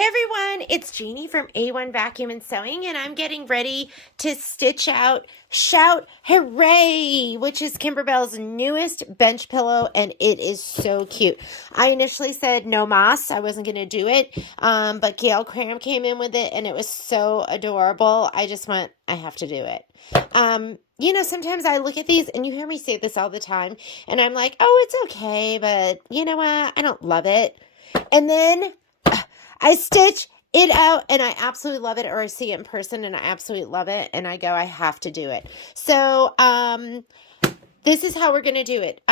Hey everyone, it's Jeannie from A1 Vacuum and Sewing, and I'm getting ready to stitch out Shout Hooray, which is Kimberbell's newest bench pillow, and it is so cute. I initially said no mas, I wasn't going to do it, but Gail Cram came in with it, and it was so adorable. I just went, I have to do it. Sometimes I look at these, and you hear me say this all the time, and I'm like, oh, it's okay, but you know what? I don't love it. And then I stitch it out and I absolutely love it, or I see it in person and I absolutely love it and I go, I have to do it. So, this is how we're going to do it.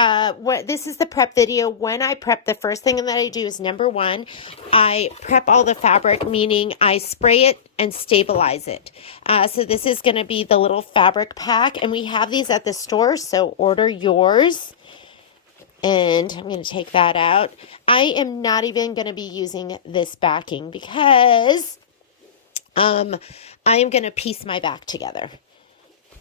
This is the prep video. When I prep, the first thing that I do is number one, I prep all the fabric, meaning I spray it and stabilize it. So this is going to be the little fabric pack, and we have these at the store, so order yours. And I'm going to take that out. I am not even going to be using this backing because I am going to piece my back together.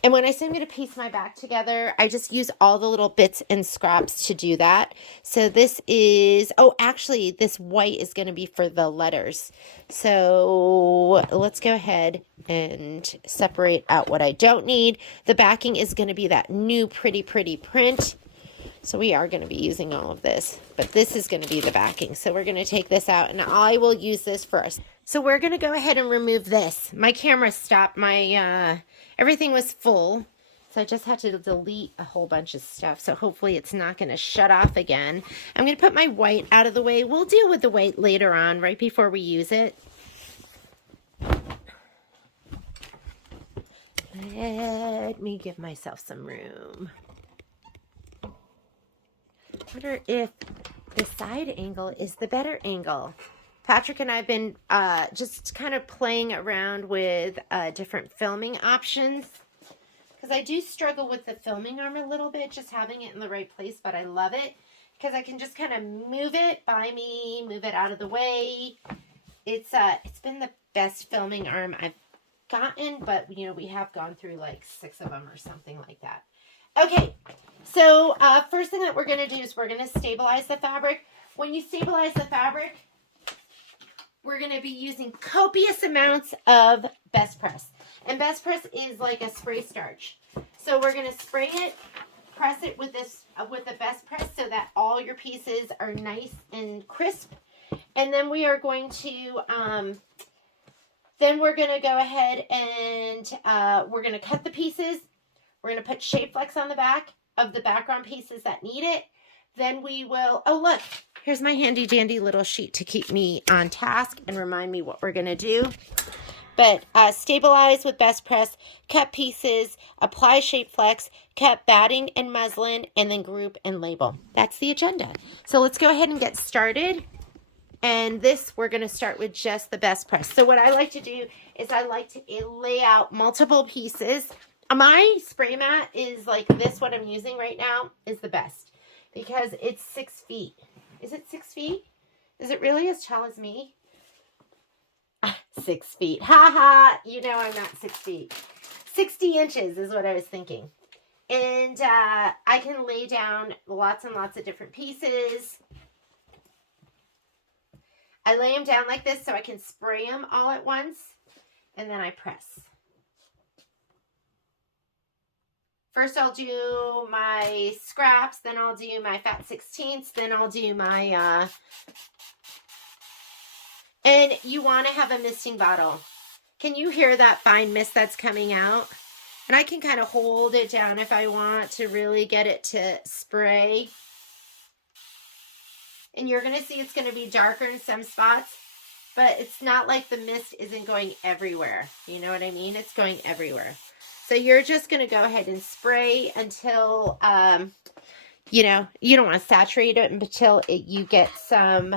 And when I say I'm going to piece my back together, I just use all the little bits and scraps to do that. So this is, actually, this white is going to be for the letters. So let's go ahead and separate out what I don't need. The backing is going to be that new pretty print. So we are going to be using all of this, but this is going to be the backing. So we're going to take this out, and I will use this first. So we're going to go ahead and remove this. My camera stopped. My everything was full, so I just had to delete a whole bunch of stuff. So hopefully it's not going to shut off again. I'm going to put my white out of the way. We'll deal with the white later on, right before we use it. Let me give myself some room. I wonder if the side angle is the better angle. Patrick and I have been just kind of playing around with different filming options, because I do struggle with the filming arm a little bit, just having it in the right place, but I love it because I can just kind of move it by me, move it out of the way. It's been the best filming arm I've gotten, but we have gone through like 6 of them or something like that. Okay, so first thing that we're going to do is we're going to stabilize the fabric. When you stabilize the fabric, we're going to be using copious amounts of Best Press. And Best Press is like a spray starch. So we're going to spray it, press it with the Best Press so that all your pieces are nice and crisp. And then we are going to go ahead and we're going to cut the pieces. We're going to put shape flex on the back of the background pieces that need it. Then we will, oh look, here's my handy dandy little sheet to keep me on task and remind me what we're going to do. But stabilize with Best Press, cut pieces, apply shape flex, cut batting and muslin, and then group and label. That's the agenda. So let's go ahead and get started. And this, we're going to start with just the Best Press. So what I like to do is I like to lay out multiple pieces. My spray mat is like this, what I'm using right now is the best because it's 6 feet. Is it 6 feet? Is it really as tall as me? 6 feet. Ha ha. I'm not 6 feet. 60 inches is what I was thinking. And I can lay down lots and lots of different pieces. I lay them down like this so I can spray them all at once. And then I press. First, I'll do my scraps, then I'll do my fat 16ths, then I'll do my, and you want to have a misting bottle. Can you hear that fine mist that's coming out? And I can kind of hold it down if I want to really get it to spray. And you're going to see it's going to be darker in some spots, but it's not like the mist isn't going everywhere. You know what I mean? It's going everywhere. So you're just going to go ahead and spray until, you don't want to saturate it until you get some,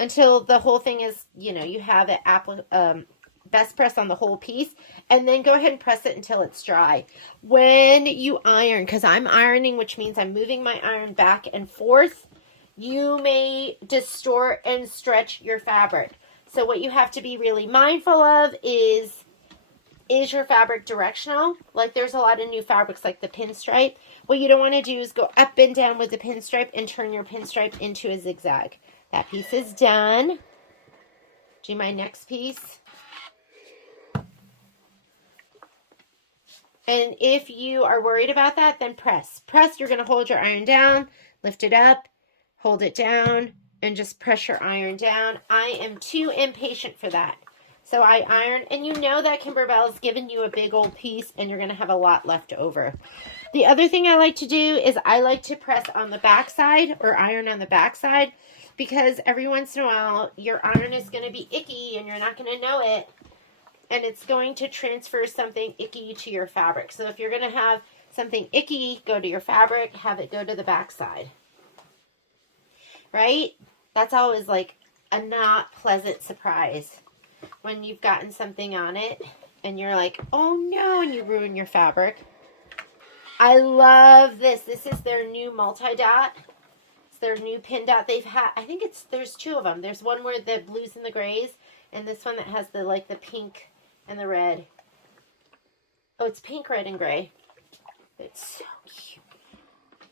until the whole thing is, you have it Best Press on the whole piece, and then go ahead and press it until it's dry. When you iron, because I'm ironing, which means I'm moving my iron back and forth, you may distort and stretch your fabric. So what you have to be really mindful of is is your fabric directional? Like there's a lot of new fabrics like the pinstripe. What you don't want to do is go up and down with the pinstripe and turn your pinstripe into a zigzag. That piece is done. Do my next piece. And if you are worried about that, then press. Press, you're going to hold your iron down, lift it up, hold it down, and just press your iron down. I am too impatient for that. So I iron, and you know that Kimberbell's given you a big old piece, and you're going to have a lot left over. The other thing I like to do is I like to press on the back side, or iron on the back side, because every once in a while, your iron is going to be icky, and you're not going to know it. And it's going to transfer something icky to your fabric. So if you're going to have something icky go to your fabric, have it go to the back side. Right? That's always like a not pleasant surprise when you've gotten something on it and you're like, oh no, and you ruin your fabric. I love this. This is their new multi-dot. It's their new pin dot. They've had, I think there's two of them. There's one where the blues and the grays, and this one that has the pink and the red. Oh, it's pink, red, and gray. It's so cute.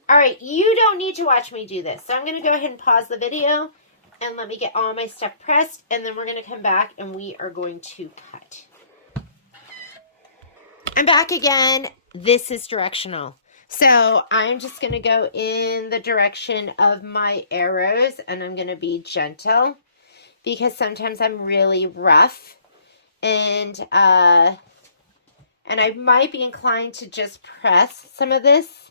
All right, you don't need to watch me do this. So I'm going to go ahead and pause the video and let me get all my stuff pressed, and then we're going to come back and we are going to cut. I'm back again. This is directional. So I'm just going to go in the direction of my arrows, and I'm going to be gentle because sometimes I'm really rough. And I might be inclined to just press some of this.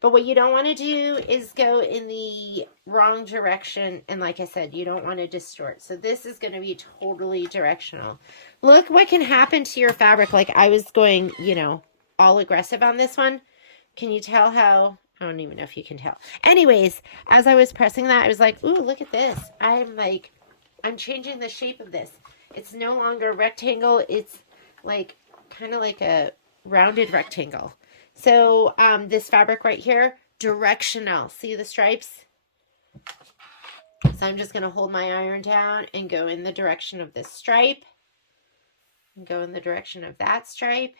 But what you don't want to do is go in the wrong direction. And like I said, you don't want to distort. So this is going to be totally directional. Look what can happen to your fabric. Like I was going, you know, all aggressive on this one. Can you tell how? I don't even know if you can tell. Anyways, as I was pressing that, I was like, ooh, look at this. I'm changing the shape of this. It's no longer a rectangle. It's like kind of like a rounded rectangle. So this fabric right here, directional. See the stripes? So I'm just going to hold my iron down and go in the direction of this stripe. And go in the direction of that stripe.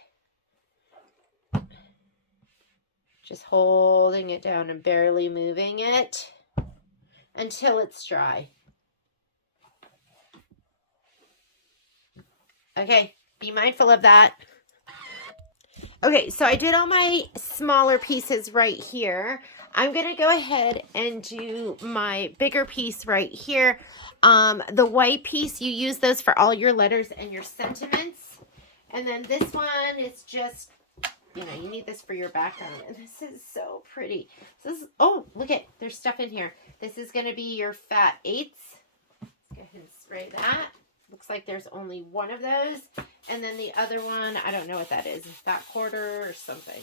Just holding it down and barely moving it until it's dry. Okay, be mindful of that. Okay, so I did all my smaller pieces right here. I'm going to go ahead and do my bigger piece right here. The white piece, you use those for all your letters and your sentiments. And then this one is just, you know, you need this for your background. And this is so pretty. So this is, oh, look at, there's stuff in here. This is going to be your fat eighths. Let's go ahead and spray that. Looks like there's only one of those. And then the other one, I don't know what that is. Is that quarter or something?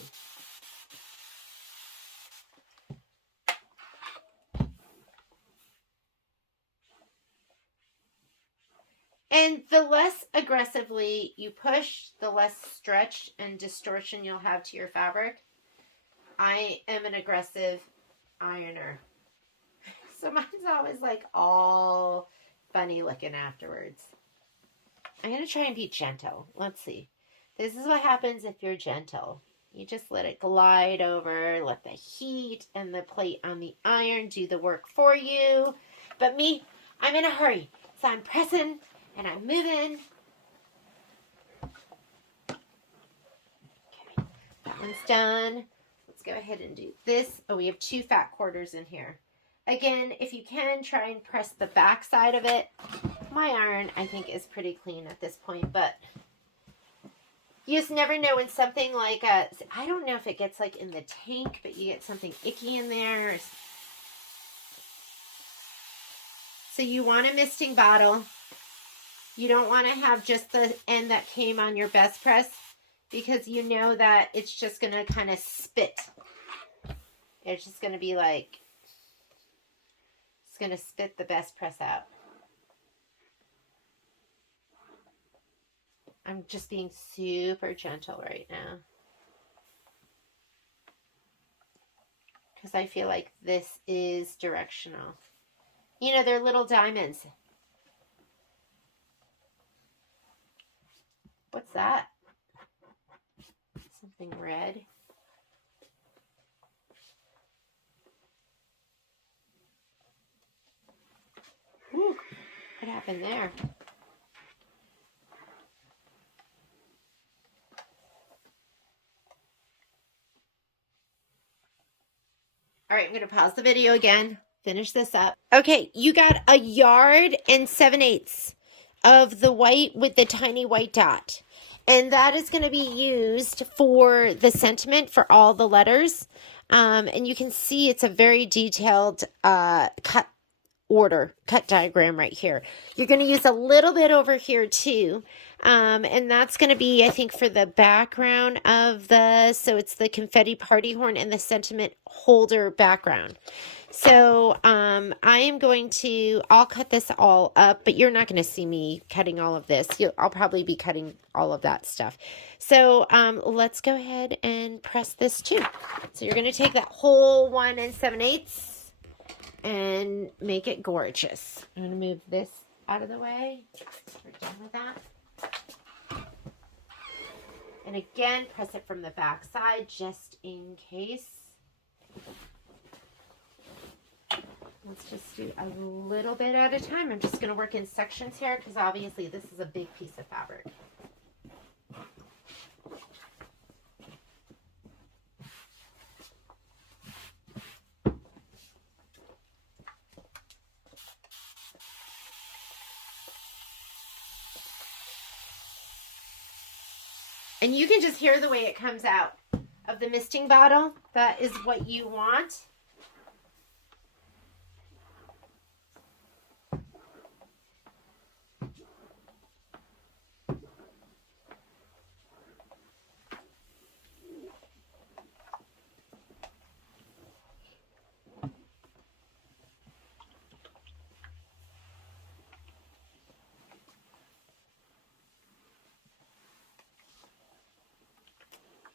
And the less aggressively you push, the less stretch and distortion you'll have to your fabric. I am an aggressive ironer. So mine's always like all funny looking afterwards. I'm going to try and be gentle. Let's see. This is what happens if you're gentle. You just let it glide over, let the heat and the plate on the iron do the work for you. But me, I'm in a hurry. So I'm pressing and I'm moving. Okay, that one's done. Let's go ahead and do this. Oh, we have 2 fat quarters in here. Again, if you can, try and press the back side of it. My iron, I think, is pretty clean at this point, but you just never know when something like I don't know if it gets like in the tank, but you get something icky in there. So you want a misting bottle. You don't want to have just the end that came on your best press because you know that it's just going to kind of spit. It's just going to be like, it's going to spit the best press out. I'm just being super gentle right now. Because I feel like this is directional. You know, they're little diamonds. What's that? something red. Ooh, what happened there? All right, I'm going to pause the video again, finish this up. Okay, you got 1 yard and 7/8 of the white with the tiny white dot. And that is going to be used for the sentiment for all the letters. And you can see it's a very detailed cut diagram right here. You're going to use a little bit over here too. And that's going to be, I think, for the background of so it's the confetti party horn and the sentiment holder background. So I am going to, I'll cut this all up, but you're not going to see me cutting all of this. I'll probably be cutting all of that stuff. So let's go ahead and press this too. So you're going to take that whole 1 7/8 and make it gorgeous. I'm going to move this out of the way. We're done with that. And again, press it from the back side just in case. Let's just do a little bit at a time. I'm just going to work in sections here because obviously this is a big piece of fabric. And you can just hear the way it comes out of the misting bottle. That is what you want.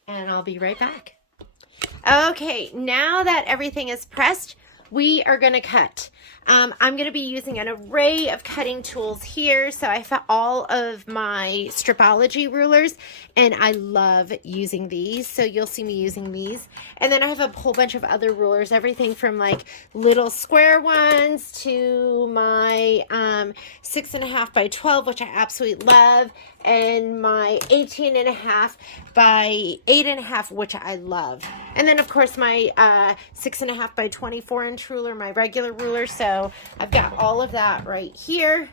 And I'll be right back. Okay, now that everything is pressed, we are going to cut. I'm going to be using an array of cutting tools here. So I have all of my Stripology rulers, and I love using these. So you'll see me using these. And then I have a whole bunch of other rulers, everything from like little square ones to my 6.5 by 12, which I absolutely love, and my 18.5 by 8.5, which I love. And then of course my 6.5 by 24-inch ruler, my regular ruler. So I've got all of that right here.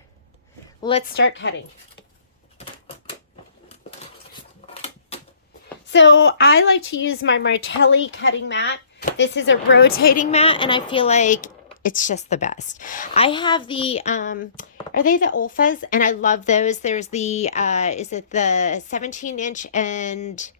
Let's start cutting. So I like to use my Martelli cutting mat. This is a rotating mat, and I feel like it's just the best. I have the, are they the Olfas? And I love those. There's the, is it the 17-inch and...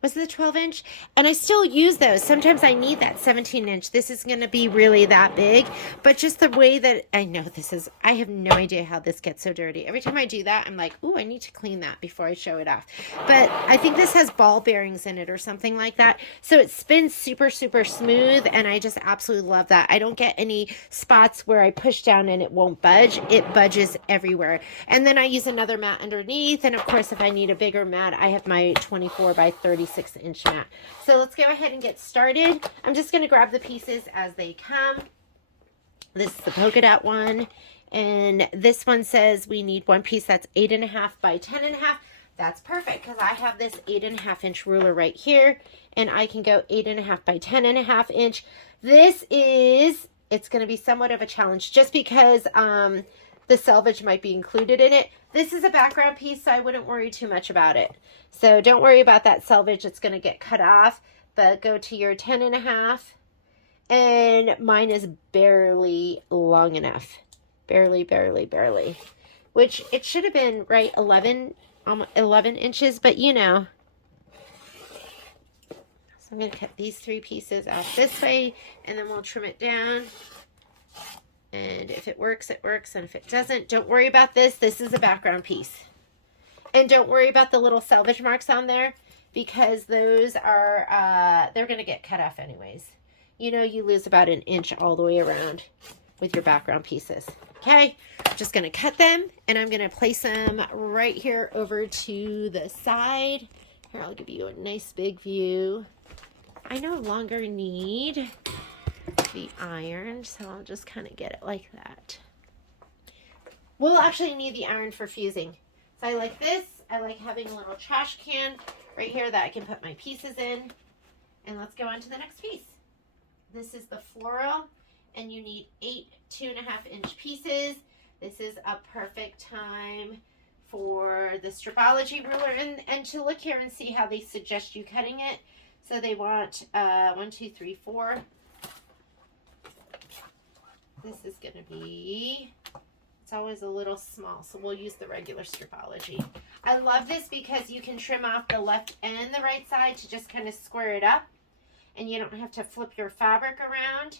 was it the 12-inch? And I still use those. Sometimes I need that 17-inch. This is going to be really that big. But just the way that, I know this is, I have no idea how this gets so dirty. Every time I do that, I'm like, ooh, I need to clean that before I show it off. But I think this has ball bearings in it or something like that. So it spins super, super smooth. And I just absolutely love that. I don't get any spots where I push down and it won't budge. It budges everywhere. And then I use another mat underneath. And of course, if I need a bigger mat, I have my 24 by 36-inch mat. So let's go ahead and get started. I'm just going to grab the pieces as they come. This is the polka dot one, and this one says we need one piece that's 8.5 by 10.5. That's perfect because I have this 8.5-inch ruler right here, and I can go 8.5 by 10.5 inch. This is, it's going to be somewhat of a challenge just because the selvage might be included in it. This is a background piece, so I wouldn't worry too much about it. So don't worry about that selvage. It's going to get cut off, but go to your 10.5. And mine is barely long enough. Barely, barely, barely. Which it should have been, right, 11 inches, but you know. So I'm going to cut these 3 pieces out this way, and then we'll trim it down. And if it works, it works. And if it doesn't, don't worry about this. This is a background piece. And don't worry about the little selvage marks on there because those are, they're going to get cut off anyways. You know, you lose about 1 inch all the way around with your background pieces. Okay, just going to cut them, and I'm going to place them right here over to the side. Here, I'll give you a nice big view. I no longer need the iron, so I'll just kind of get it like that. We'll actually need the iron for fusing. So I like this. I like having a little trash can right here that I can put my pieces in. And let's go on to the next piece. This is the floral, and you need 8 2.5-inch pieces. This is a perfect time for the stripology ruler and to look here and see how they suggest you cutting it. So they want 1, 2, 3, 4. This is going to be, it's always a little small, so we'll use the regular stripology. I love this because you can trim off the left and the right side to just kind of square it up, and you don't have to flip your fabric around.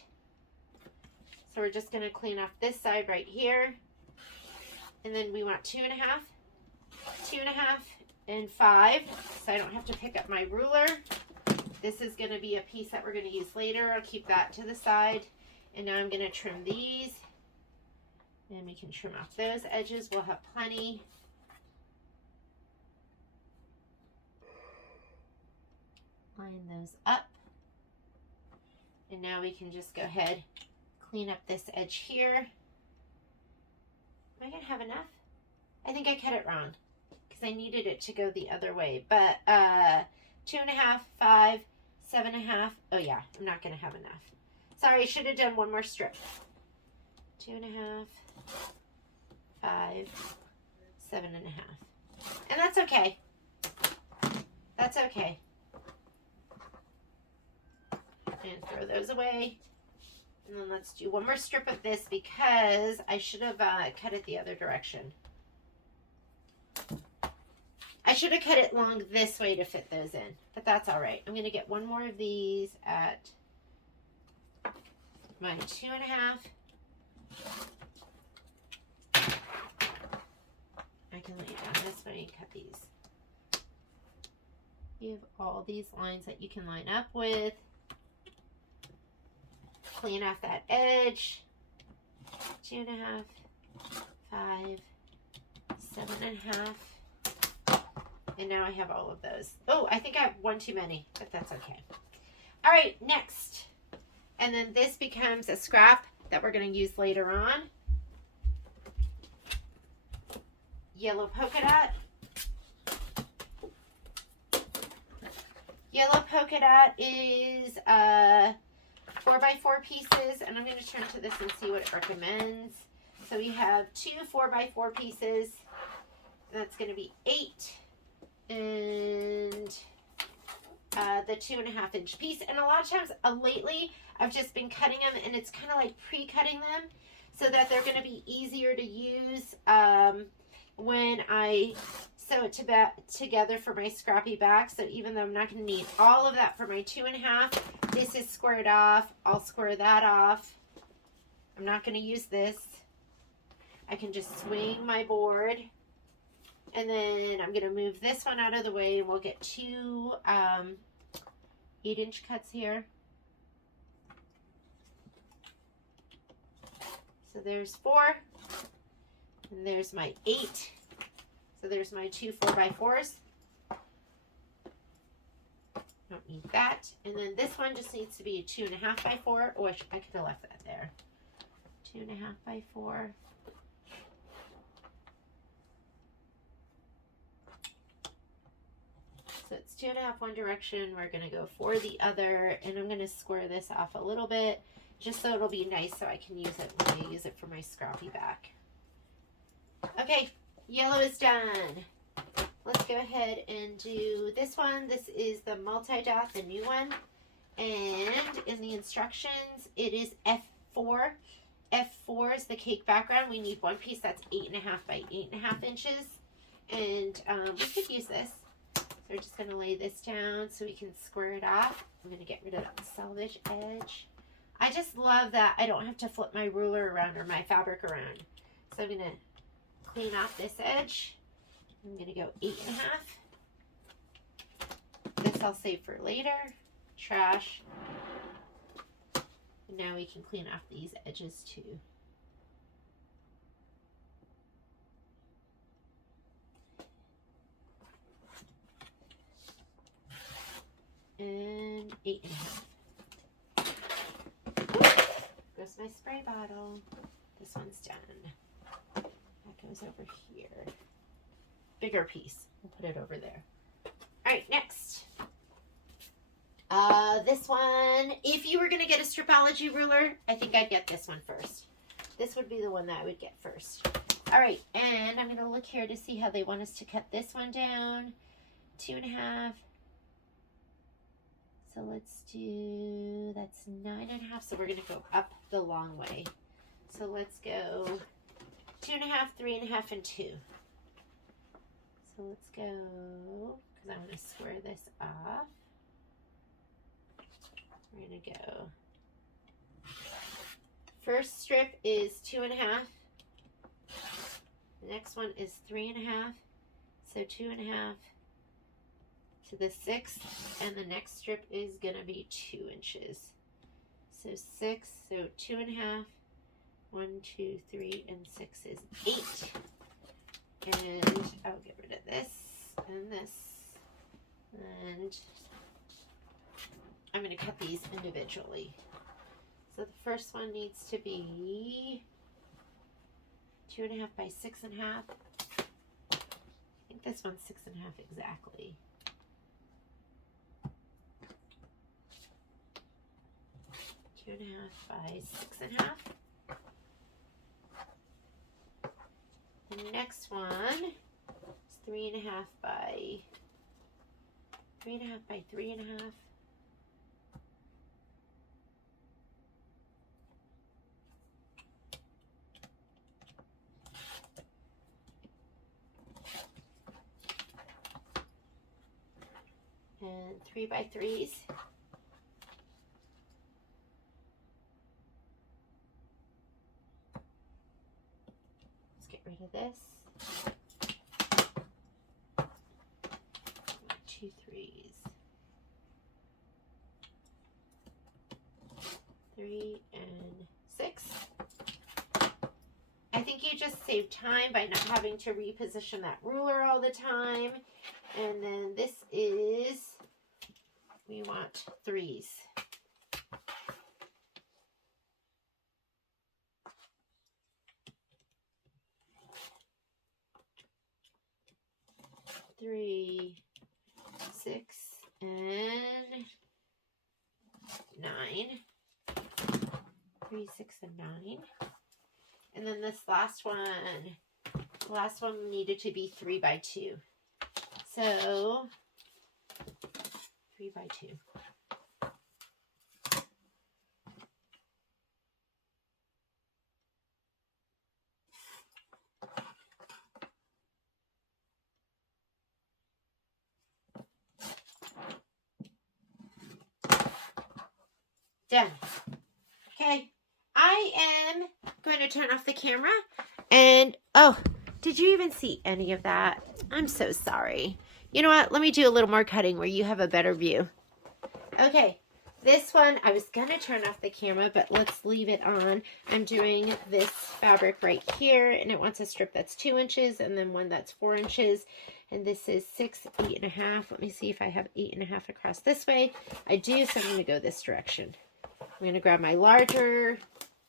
So we're just going to clean off this side right here. And then we want 2.5, 2.5, and 5. So I don't have to pick up my ruler. This is going to be a piece that we're going to use later. I'll keep that to the side. And now I'm going to trim these. And we can trim off those edges. We'll have plenty. Line those up. And now we can just go ahead, clean up this edge here. Am I going to have enough? I think I cut it wrong because I needed it to go the other way. But 2.5, 5, 7.5. Oh yeah, I'm not going to have enough. Sorry, I should have done one more strip. 2.5, 5, 7.5. And that's okay. That's okay. And throw those away. And then let's do one more strip of this because I should have cut it the other direction. I should have cut it long this way to fit those in, but that's all right. I'm going to get one more of these at my 2.5. I can lay down this way and cut these. You have all these lines that you can line up with. Clean off that edge. 2.5, 5, 7.5. And now I have all of those. Oh, I think I have one too many, but that's okay. All right, next. And then this becomes a scrap that we're going to use later on. Yellow polka dot. Yellow polka dot is 4x4 pieces, and I'm going to turn to this and see what it recommends. So we have 2 4x4 pieces. That's going to be 8 and the 2.5-inch piece. And a lot of times lately I've just been cutting them, and it's kind of like pre-cutting them so that they're going to be easier to use when I sew it together for my scrappy back. So even though I'm not going to need all of that for my 2.5, this is squared off. I'll square that off. I'm not going to use this. I can just swing my board. And then I'm going to move this one out of the way, and we'll get 2 8-inch cuts here. So there's 4. And there's my 8. So there's my 2 4x4s. Don't need that. And then this one just needs to be a 2.5x4. Oh, I could have left that there. 2.5x4. So it's 2.5 one direction. We're going to go 4 the other. And I'm going to square this off a little bit just so it'll be nice so I can use it when I use it for my scrappy back. Okay, yellow is done. Let's go ahead and do this one. This is the multi-dot, the new one. And in the instructions, it is F4. F4 is the cake background. We need one piece that's 8.5 by 8.5 inches. And we could use this. So we're just going to lay this down so we can square it off. I'm going to get rid of that selvage edge. I just love that I don't have to flip my ruler around or my fabric around. So I'm going to clean off this edge. I'm going to go 8.5. This I'll save for later. Trash. And now we can clean off these edges too. and 8.5. Goes my spray bottle. This one's done. That goes over here. Bigger piece. We'll put it over there. All right, next. This one, if you were going to get a stripology ruler, I think I'd get this one first. This would be the one that I would get first. All right, and I'm going to look here to see how they want us to cut this one down. 2.5. So let's do, that's 9.5. So we're going to go up the long way. So let's go 2.5, 3.5, and 2. So let's go, because I want to square this off. We're going to go. First strip is 2.5. The next one is 3.5. So 2.5 to the 6th, and the next strip is going to be 2 inches. So 6, so 2.5. 1, 2, 3, and 6 is 8. And I'll get rid of this and this. And I'm going to cut these individually. So the first one needs to be 2.5 by 6.5. I think this one's 6.5 exactly. Two and a half by 6.5. The next one is 3.5 by 3.5 by 3.5. And 3 by 3s. Let's get rid of this. 2 3s. 3 and 6. I think you just save time by not having to reposition that ruler all the time. And then this is, we want 3s. Three, 6, and 9. 3, 6, and 9. And then this last one needed to be 3 by 2. So 3 by 2. Done. Okay, I am going to turn off the camera. And, oh, did you even see any of that? I'm so sorry. You know what? Let me do a little more cutting where you have a better view. Okay, this one, I was going to turn off the camera, but let's leave it on. I'm doing this fabric right here, and it wants a strip that's 2 inches and then one that's 4 inches. And this is 6, 8.5. Let me see if I have 8.5 across this way. I do, so I'm going to go this direction. I'm going to grab my larger,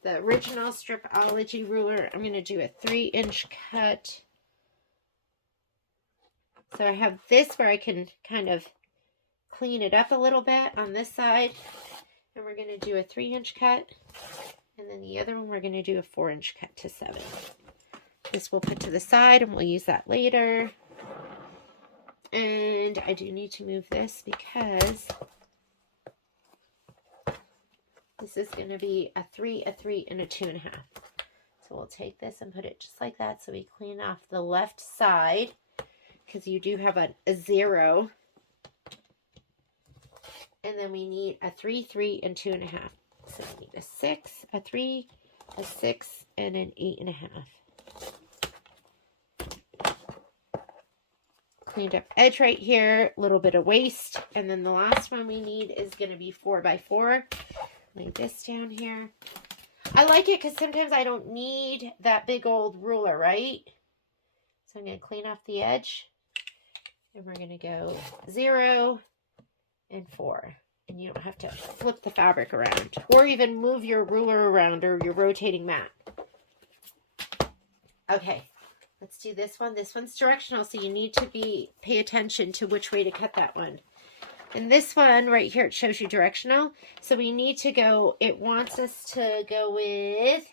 the original Stripology ruler. I'm going to do a 3-inch cut. So I have this where I can kind of clean it up a little bit on this side. And we're going to do a 3-inch cut. And then the other one, we're going to do a 4-inch cut to 7. This we'll put to the side and we'll use that later. And I do need to move this because this is going to be a 3, a 3, and a 2.5. So we'll take this and put it just like that. So we clean off the left side because you do have a 0. And then we need a 3, 3, and 2.5. So we need a 6, a 3, a 6, and an 8.5. Cleaned up edge right here, a little bit of waist. And then the last one we need is going to be 4 by 4. Lay this down here. I like it because sometimes I don't need that big old ruler, right? So I'm going to clean off the edge. And we're going to go 0, and 4. And you don't have to flip the fabric around or even move your ruler around or your rotating mat. Okay, let's do this one. This one's directional, so you need to pay attention to which way to cut that one. And this one right here, it shows you directional. So we need to go, it wants us to go with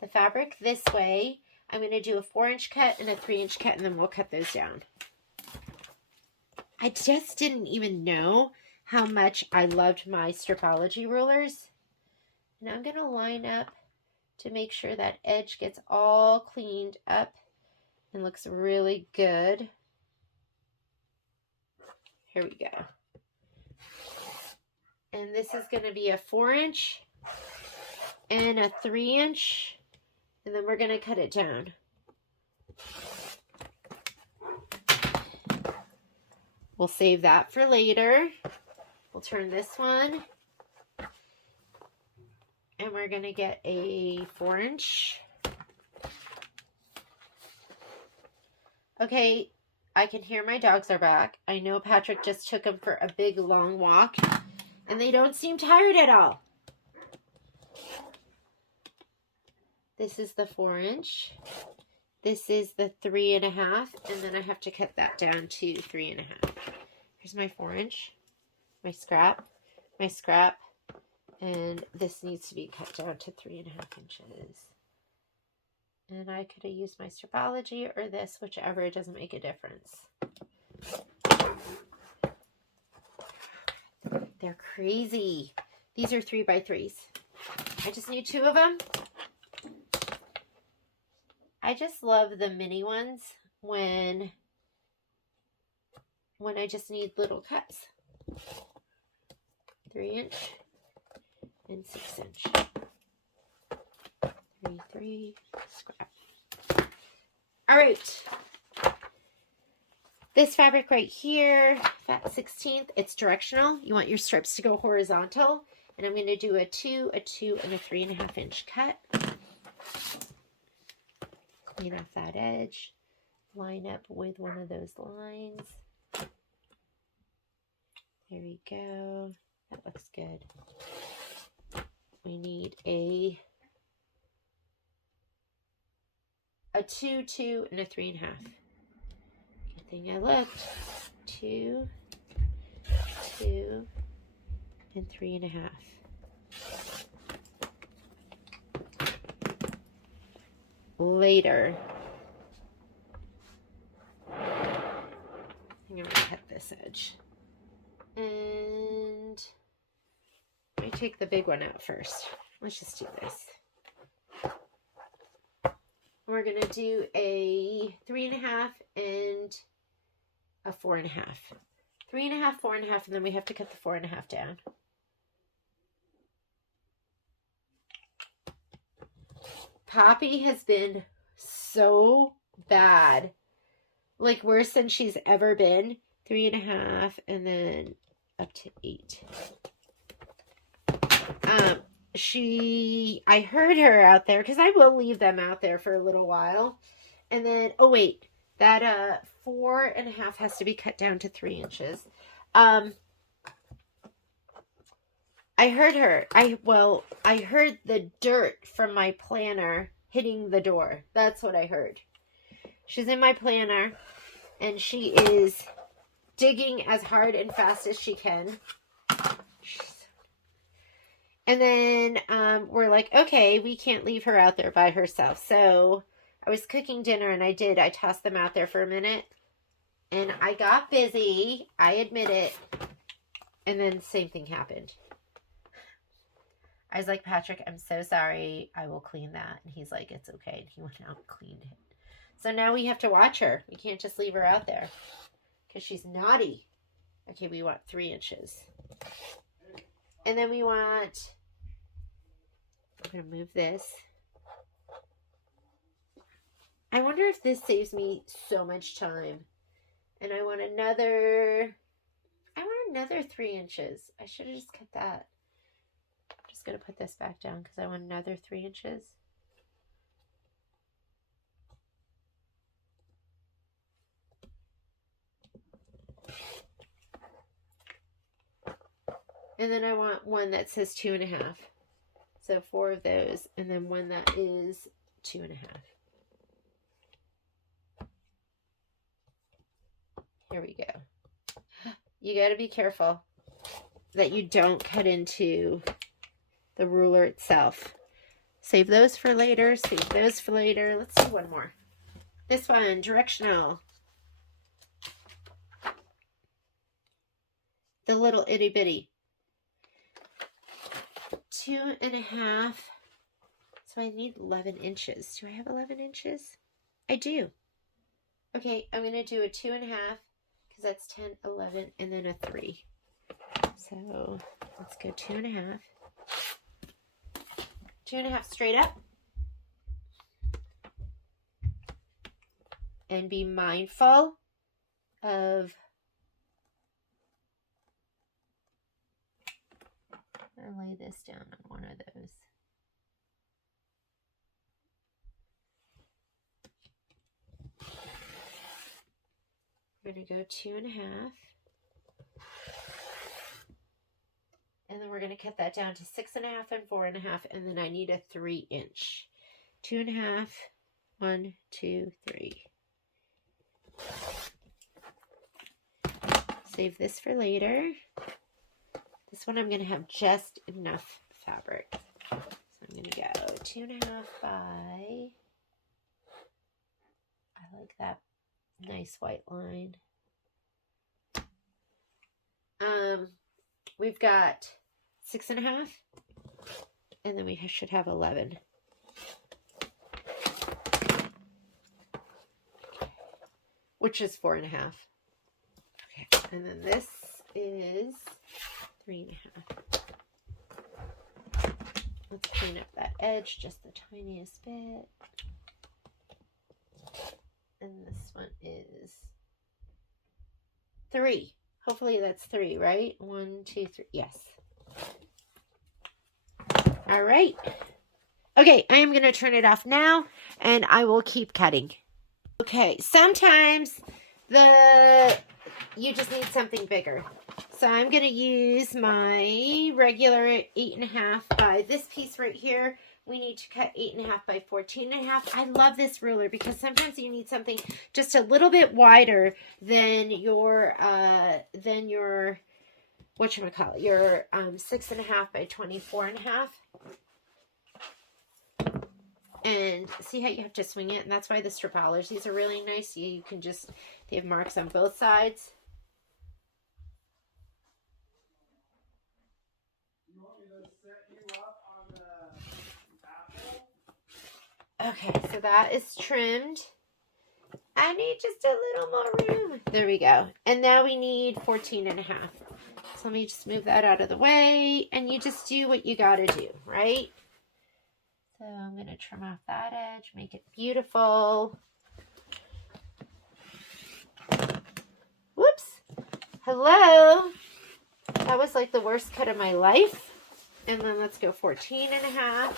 the fabric this way. I'm going to do a 4-inch cut and a 3-inch cut, and then we'll cut those down. I just didn't even know how much I loved my Stripology rulers. And I'm going to line up to make sure that edge gets all cleaned up and looks really good. Here we go. And this is going to be a 4-inch and a 3-inch, and then we're going to cut it down. We'll save that for later. We'll turn this one, and we're going to get a 4-inch. Okay, I can hear my dogs are back. I know Patrick just took them for a big long walk, and they don't seem tired at all. This is the 4-inch. This is the 3.5, and then I have to cut that down to 3.5. Here's my 4-inch, my scrap, and this needs to be cut down to 3.5 inches. And I could have used my Stripology or this, whichever, it doesn't make a difference. They're crazy. These are 3x3s. I just need 2 of them. I just love the mini ones when I just need little cuts. 3-inch and 6-inch. 3 scrap. All right. This fabric right here, fat 16th, it's directional. You want your strips to go horizontal. And I'm going to do a 2, a 2, and a 3.5 inch cut. Clean off that edge. Line up with one of those lines. There we go. That looks good. We need a 2, 2, and a 3.5. Good thing I looked. 2, 2, and 3.5. Later, I'm going to cut this edge. And let me take the big one out first. Let's just do this. We're going to do a 3.5 and a 4.5. 3.5, 4.5, and then we have to cut the 4.5 down. Poppy has been so bad. Like worse than she's ever been. 3.5 and then up to 8. I heard her out there, because I will leave them out there for a little while. And then, oh wait, that 4.5 has to be cut down to 3 inches. I heard her. I heard the dirt from my planner hitting the door. That's what I heard. She's in my planner, and she is digging as hard and fast as she can. And then we're like, okay, we can't leave her out there by herself. So I was cooking dinner, and I tossed them out there for a minute. And I got busy. I admit it. And then the same thing happened. I was like, Patrick, I'm so sorry. I will clean that. And he's like, it's okay. And he went out and cleaned it. So now we have to watch her. We can't just leave her out there because she's naughty. Okay, we want 3 inches. And then we want, I'm going to move this. I wonder if this saves me so much time. And I want another 3 inches. I should have just cut that. I'm just going to put this back down because I want another 3 inches. And then I want one that says 2.5. So 4 of those, and then one that is 2.5. Here we go. You got to be careful that you don't cut into the ruler itself. Save those for later. Save those for later. Let's do one more. This one, directional. The little itty bitty. 2.5. So I need 11 inches. Do I have 11 inches? I do. Okay, I'm going to do a 2.5 because that's 10, 11, and then a 3. So let's go 2.5. 2.5 straight up. And be mindful of I'll lay this down on one of those. We're going to go 2.5. And then we're going to cut that down to 6.5 and 4.5. And then I need a 3-inch. 2.5. 1, 2, 3. Save this for later. This one I'm going to have just enough fabric. So I'm going to go 2.5 by, I like that nice white line. We've got 6.5, and then we should have 11. Which is 4.5. Okay, and then this is 3.5. Let's clean up that edge just the tiniest bit. And this one is 3. Hopefully that's 3, right? 1, 2, 3. Yes. All right. Okay, I am going to turn it off now, and I will keep cutting. Okay, sometimes you just need something bigger. So I'm going to use my regular 8.5 by this piece right here. We need to cut 8.5 by 14.5. I love this ruler because sometimes you need something just a little bit wider than your whatchamacallit, your 6.5 by 24.5. And see how you have to swing it? And that's why the stripolers, these are really nice. You can just, they have marks on both sides. You want me to set you up on the apple? Okay, so that is trimmed. I need just a little more room. There we go. And now we need 14.5. So let me just move that out of the way. And you just do what you got to do, right? So I'm going to trim off that edge, make it beautiful. Whoops. Hello. That was like the worst cut of my life. And then let's go 14.5.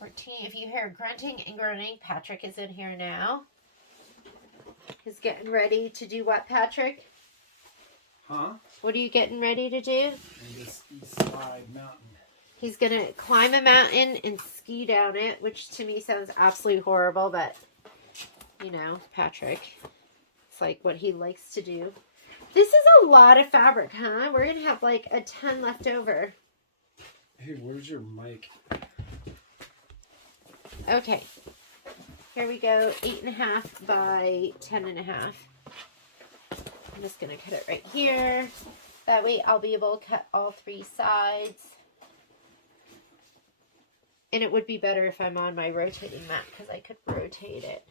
14. If you hear grunting and groaning, Patrick is in here now. He's getting ready to do what, Patrick? Huh? What are you getting ready to do? And this east side mountain. He's going to climb a mountain and ski down it, which to me sounds absolutely horrible, but, you know, Patrick, it's like what he likes to do. This is a lot of fabric, huh? We're going to have like a ton left over. Hey, where's your mic? Okay. Here we go. 8.5 by 10.5. I'm just going to cut it right here. That way I'll be able to cut all 3 sides. And it would be better if I'm on my rotating mat because I could rotate it.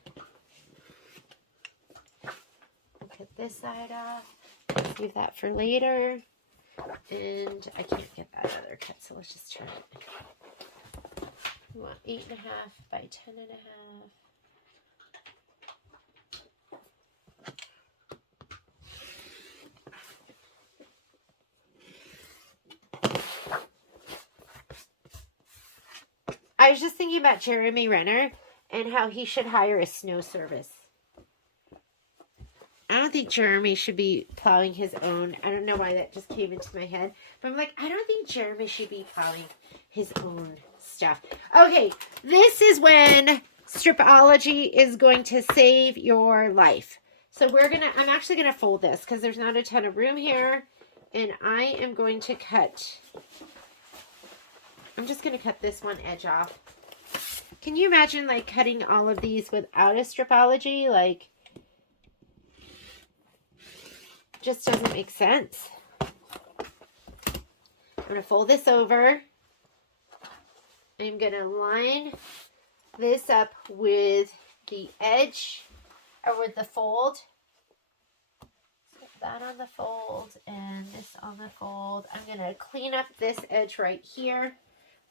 Cut this side off. Leave that for later. And I can't get that other cut, so let's just turn it. We want 8.5 by 10.5. I was just thinking about Jeremy Renner and how he should hire a snow service. I don't don't think Jeremy should be plowing his own. I don't know why that just came into my head. But I'm like, I don't think Jeremy should be plowing his own stuff. Okay, this is when stripology is going to save your life. So I'm actually gonna fold this because there's not a ton of room here. And I am going to I'm just gonna cut this one edge off. Can you imagine like cutting all of these without a stripology? Like, just doesn't make sense. I'm going to fold this over. I'm going to line this up with the edge, or with the fold. So that on the fold and this on the fold. I'm going to clean up this edge right here.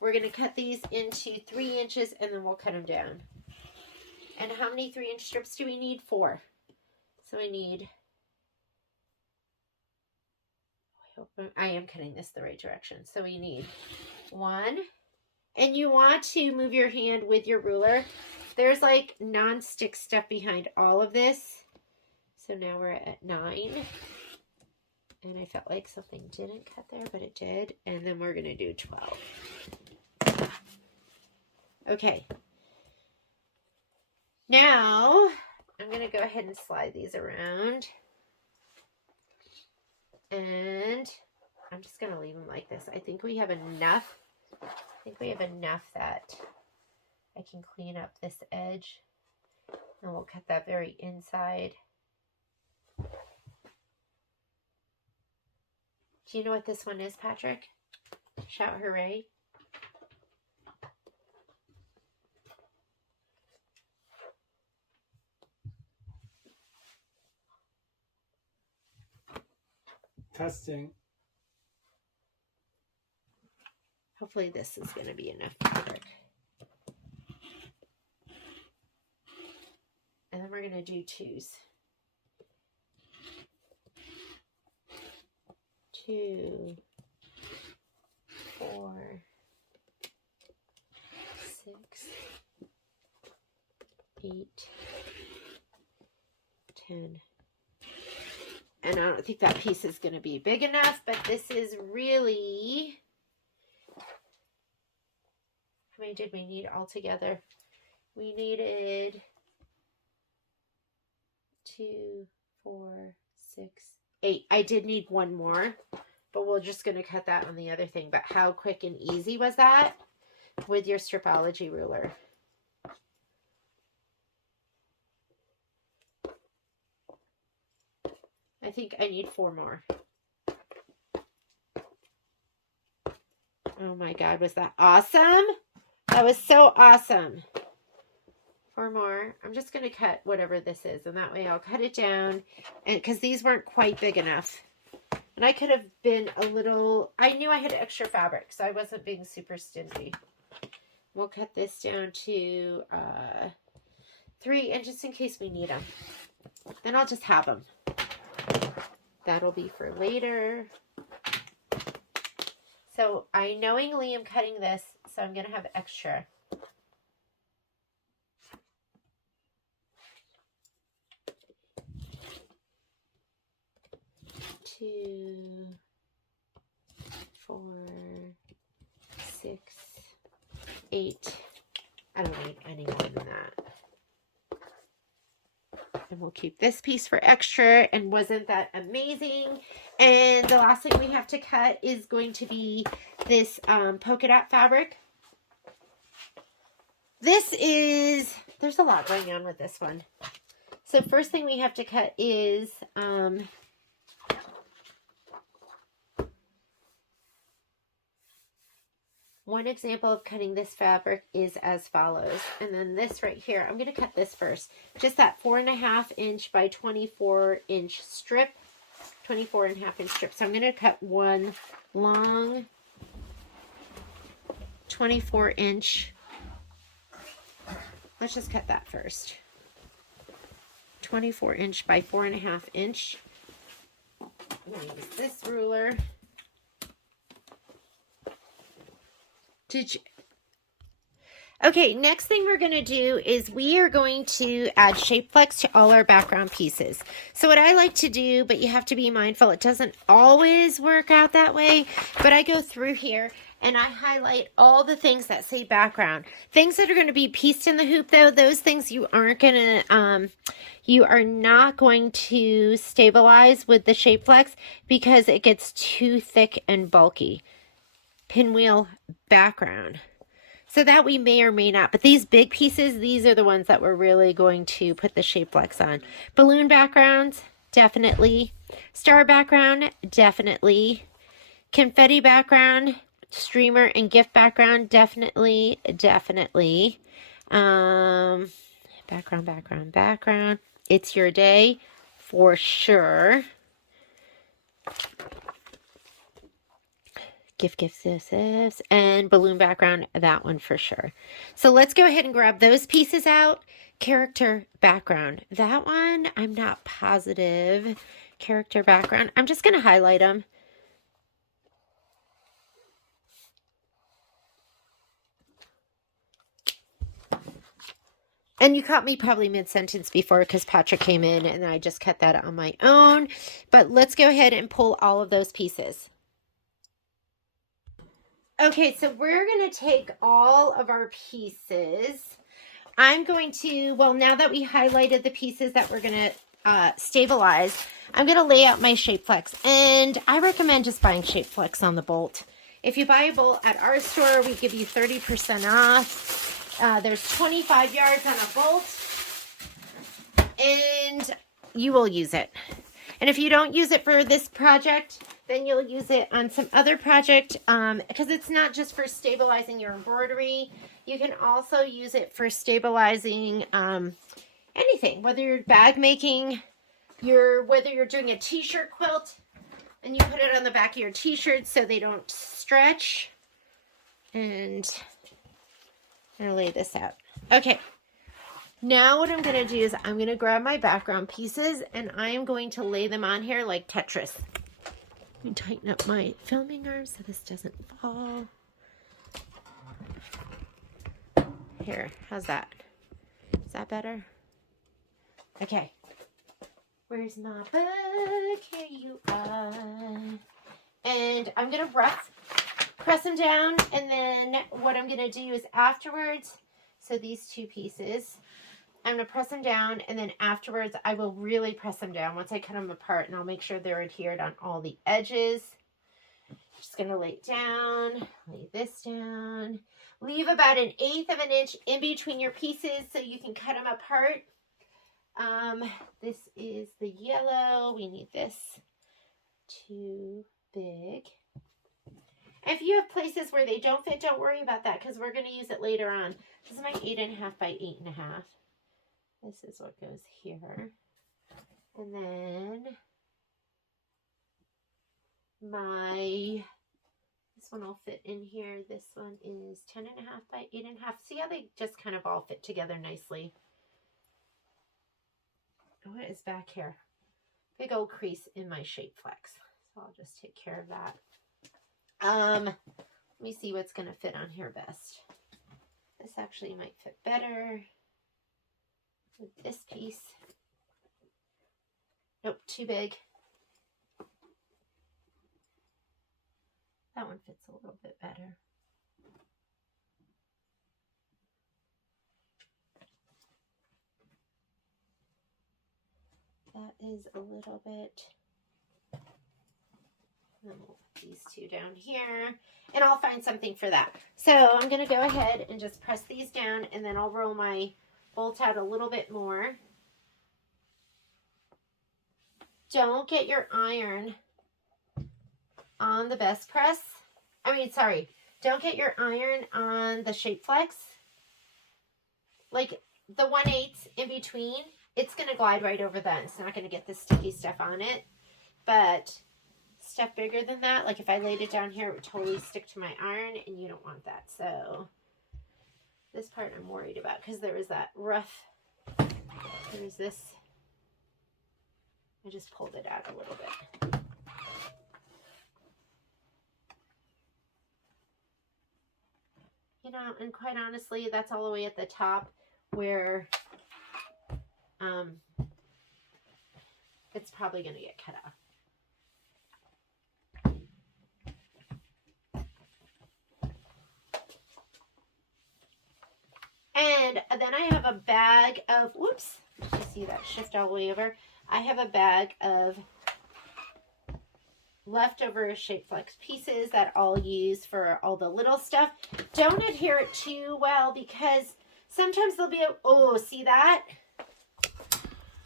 We're going to cut these into 3 inches and then we'll cut them down. And how many 3-inch strips do we need? 4. So I need... I am cutting this the right direction. So we need 1. And you want to move your hand with your ruler. There's like non-stick stuff behind all of this. So now we're at 9. And I felt like something didn't cut there, but it did. And then we're going to do 12. Okay. Now, I'm going to go ahead and slide these around. And I'm just going to leave them like this. I think we have enough. I think we have enough that I can clean up this edge. And we'll cut that very inside. Do you know what this one is, Patrick? Shout hooray. Testing. Hopefully this is going to be enough fabric. And then we're going to do 2s. 2, 4, 6, 8, 10. And I don't think that piece is going to be big enough, but this is really... How many did we need altogether? We needed 2, 4, 6, 8. I did need 1 more, but we're just going to cut that on the other thing. But how quick and easy was that with your stripology ruler? I think I need 4 more. Oh my God, was that awesome? That was so awesome. 4 more. I'm just going to cut whatever this is, and that way I'll cut it down, and because these weren't quite big enough. And I could have been a little, I knew I had extra fabric, so I wasn't being super stingy. We'll cut this down to 3 inches in case we need them. Then I'll just have them. That'll be for later. So I knowingly am cutting this, so I'm going to have extra. Two, 4, 6, 8. I don't need any more than that. And we'll keep this piece for extra. And wasn't that amazing? And the last thing we have to cut is going to be this polka dot fabric. This is, there's a lot going on with this one. So first thing we have to cut is one example of cutting this fabric is as follows. And then this right here, I'm going to cut this first. Just that 4.5 inch by 24 inch strip. 24.5 inch strip. So I'm going to cut one long 24 inch. Let's just cut that first. 24 inch by 4.5 inch. I'm going to use this ruler. Okay, next thing we're going to do is we are going to add shape flex to all our background pieces. So what I like to do, but you have to be mindful, it doesn't always work out that way, but I go through here and I highlight all the things that say background. Things that are going to be pieced in the hoop though, those things you are not going to stabilize with the shape flex because it gets too thick and bulky. Pinwheel background. So that we may or may not, but these big pieces, these are the ones that we're really going to put the shape flex on. Balloon backgrounds, definitely. Star background, definitely. Confetti background, streamer and gift background, definitely. Background. It's your day, for sure. Gifts, and balloon background, that one for sure. So let's go ahead and grab those pieces out. Character background, that one, I'm not positive. Character background, I'm just going to highlight them. And you caught me probably mid-sentence before because Patrick came in and I just cut that on my own. But let's go ahead and pull all of those pieces. Okay, so we're going to take all of our pieces. I'm going to, well, now that we highlighted the pieces that we're going to stabilize, I'm going to lay out my shape flex. And I recommend just buying shape flex on the bolt. If you buy a bolt at our store, we give you 30% off. There's 25 yards on a bolt. And you will use it. And if you don't use it for this project, then you'll use it on some other project because it's not just for stabilizing your embroidery. You can also use it for stabilizing anything, whether you're bag making, whether you're doing a t-shirt quilt and you put it on the back of your t-shirts so they don't stretch. And I'm going to lay this out. Okay. Now what I'm going to do is I'm going to grab my background pieces and I am going to lay them on here like Tetris. Let me tighten up my filming arm so this doesn't fall. Here, how's that? Is that better? Okay. Where's my book? Here you are. And I'm going to press them down, and then what I'm going to do is afterwards, so these two pieces, I'm going to press them down, and then afterwards I will really press them down once I cut them apart, and I'll make sure they're adhered on all the edges. Just going to lay it down, lay this down. Leave about 1/8 of an inch in between your pieces so you can cut them apart. This is the yellow. We need this too big. If you have places where they don't fit, don't worry about that because we're going to use it later on. This is my 8.5 by 8.5. This is what goes here. And then this one will fit in here. This one is 10.5 by 8.5. See how they just kind of all fit together nicely? What is back here? Big old crease in my shape flex. So I'll just take care of that. Let me see what's going to fit on here best. This actually might fit better with this piece. Nope, too big. That one fits a little bit better. That is a little bit. And then we'll put these two down here, and I'll find something for that. So I'm going to go ahead and just press these down, and then I'll roll my bolt out a little bit more. Don't get your iron on the best press. Don't get your iron on the shape flex. Like the 1/8 in between, it's going to glide right over that. It's not going to get the sticky stuff on it. But stuff bigger than that, like if I laid it down here, it would totally stick to my iron, and you don't want that. So this part I'm worried about because there was that rough, there's this, I just pulled it out a little bit. You know, and quite honestly, that's all the way at the top where it's probably going to get cut off. And then I have a bag of, whoops, did you see that shift all the way over? I have a bag of leftover shaped flex pieces that I'll use for all the little stuff. Don't adhere it too well because sometimes there'll be a, oh, see that?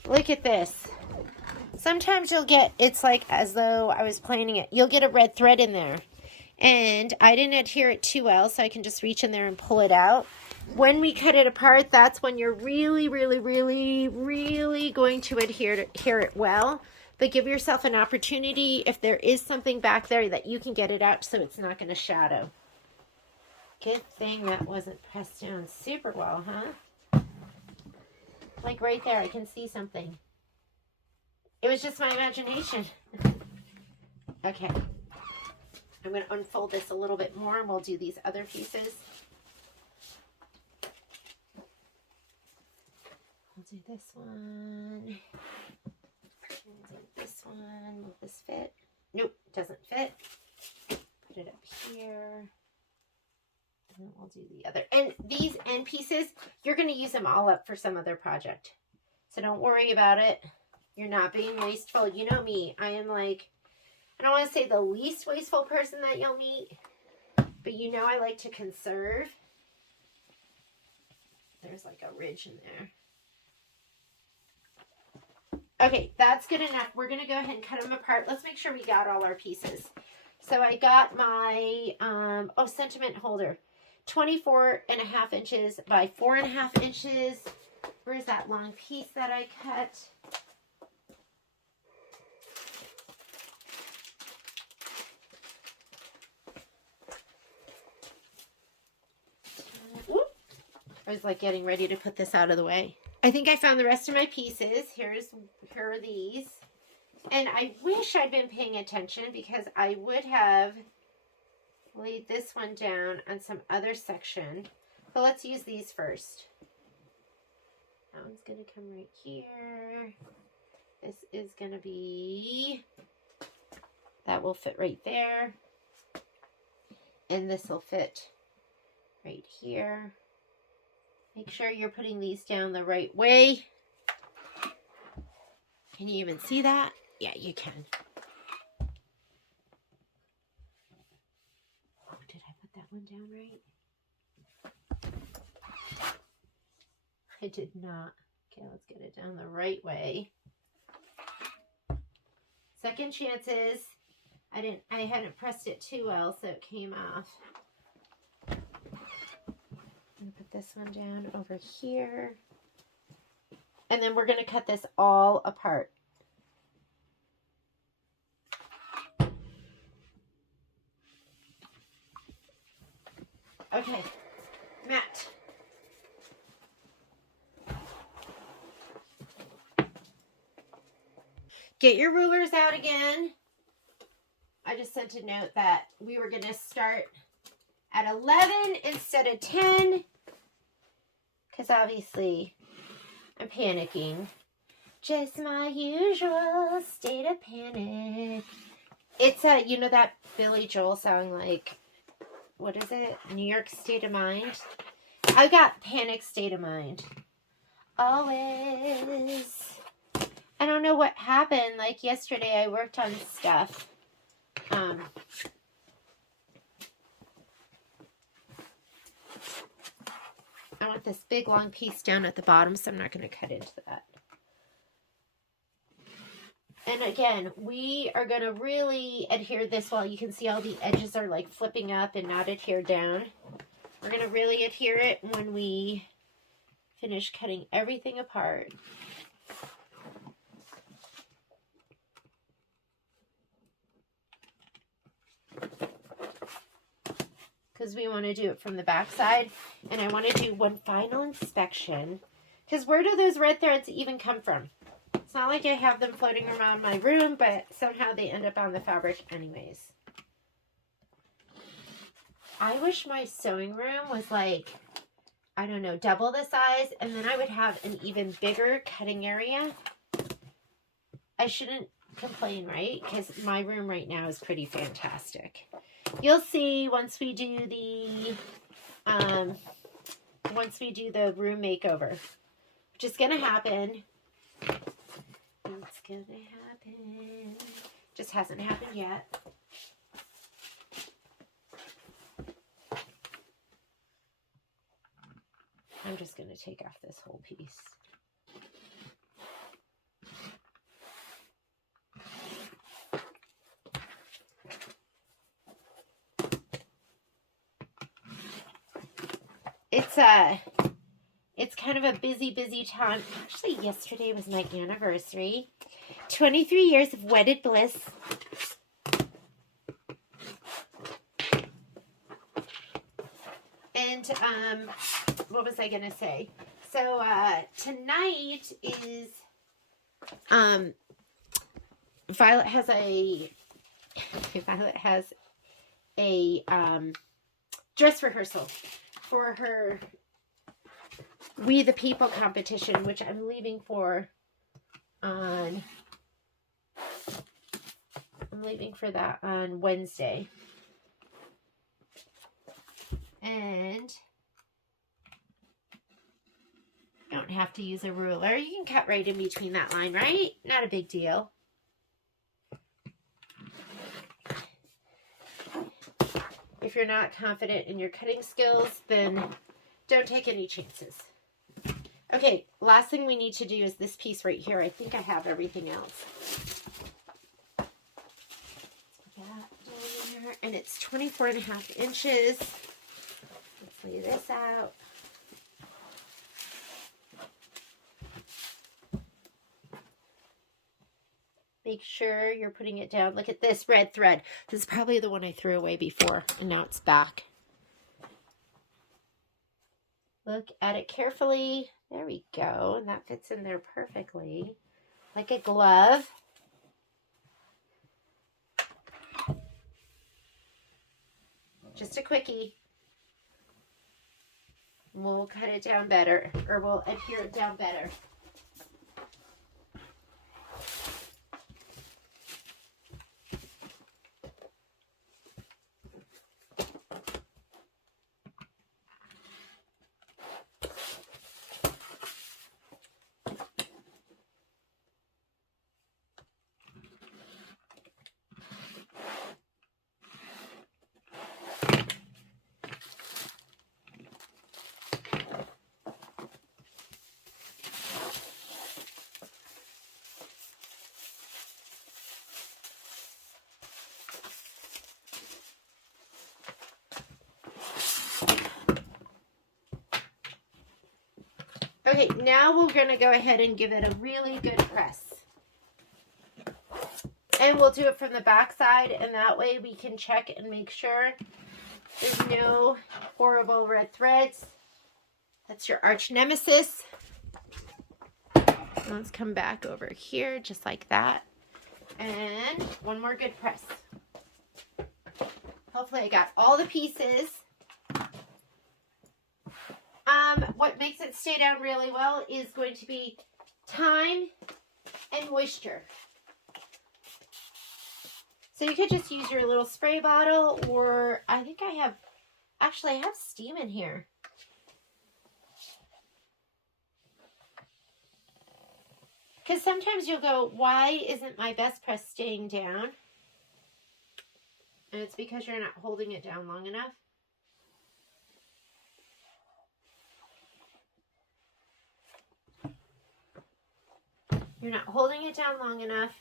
Look at this. Sometimes you'll get, it's like as though I was planning it. You'll get a red thread in there. And I didn't adhere it too well, so I can just reach in there and pull it out. When we cut it apart, that's when you're really, really, really, really going to adhere it well. But give yourself an opportunity if there is something back there that you can get it out so it's not going to shadow. Good thing that wasn't pressed down super well, huh? Like right there, I can see something. It was just my imagination. Okay. I'm going to unfold this a little bit more and we'll do these other pieces. I'll do this one. I'll do this one. Will this fit? Nope, doesn't fit. Put it up here. And then we'll do the other. And these end pieces, you're going to use them all up for some other project. So don't worry about it. You're not being wasteful. You know me. I am like, I don't want to say the least wasteful person that you'll meet, but you know I like to conserve. There's like a ridge in there. Okay, that's good enough. We're going to go ahead and cut them apart. Let's make sure we got all our pieces. So I got my, sentiment holder. 24.5 inches by 4.5 inches. Where's that long piece that I cut? I was like getting ready to put this out of the way. I think I found the rest of my pieces. Here are these. And I wish I'd been paying attention because I would have laid this one down on some other section. But let's use these first. That one's going to come right here. This is going to be, that will fit right there. And this will fit right here. Make sure you're putting these down the right way. Can you even see that? Yeah, you can. Oh, did I put that one down right? I did not. Okay, let's get it down the right way. Second chances. I hadn't pressed it too well, so it came off. Put this one down over here. And then we're going to cut this all apart. Okay, Matt. Get your rulers out again. I just sent a note that we were going to start at 11 instead of 10. Because obviously, I'm panicking. Just my usual state of panic. It's you know that Billy Joel song, like, what is it? New York State of Mind? I've got panic state of mind. Always. I don't know what happened. Like yesterday, I worked on stuff. I want this big long piece down at the bottom, so I'm not going to cut into that. And again, we are going to really adhere this well. You can see all the edges are like flipping up and not adhered down. We're going to really adhere it when we finish cutting everything apart. Because we want to do it from the back side. And I want to do one final inspection. Because where do those red threads even come from? It's not like I have them floating around my room, but somehow they end up on the fabric anyways. I wish my sewing room was like, I don't know, double the size, and then I would have an even bigger cutting area. I shouldn't complain, right? Because my room right now is pretty fantastic. You'll see once we do the room makeover, which is gonna happen. It's gonna happen. Just hasn't happened yet. I'm just gonna take off this whole piece. It's kind of a busy time. Actually, yesterday was my anniversary. 23 years of wedded bliss. And what was I gonna say? So tonight is Violet has a dress rehearsal for her We the People competition, which I'm leaving for that on Wednesday. And you don't have to use a ruler. You can cut right in between that line, right? Not a big deal. If you're not confident in your cutting skills, then don't take any chances. Okay, last thing we need to do is this piece right here. I think I have everything else. Let's put that down there. And it's 24.5 inches. Let's lay this out. Make sure you're putting it down. Look at this red thread. This is probably the one I threw away before, and now it's back. Look at it carefully. There we go. And that fits in there perfectly. Like a glove. Just a quickie. We'll cut it down better, or we'll adhere it down better. Okay, now we're going to go ahead and give it a really good press. And we'll do it from the back side, and that way we can check and make sure there's no horrible red threads. That's your arch nemesis. Let's come back over here just like that. And one more good press. Hopefully I got all the pieces. What makes it stay down really well is going to be time and moisture. So you could just use your little spray bottle, or I think I have steam in here. Because sometimes you'll go, why isn't my best press staying down? And it's because you're not holding it down long enough. You're not holding it down long enough.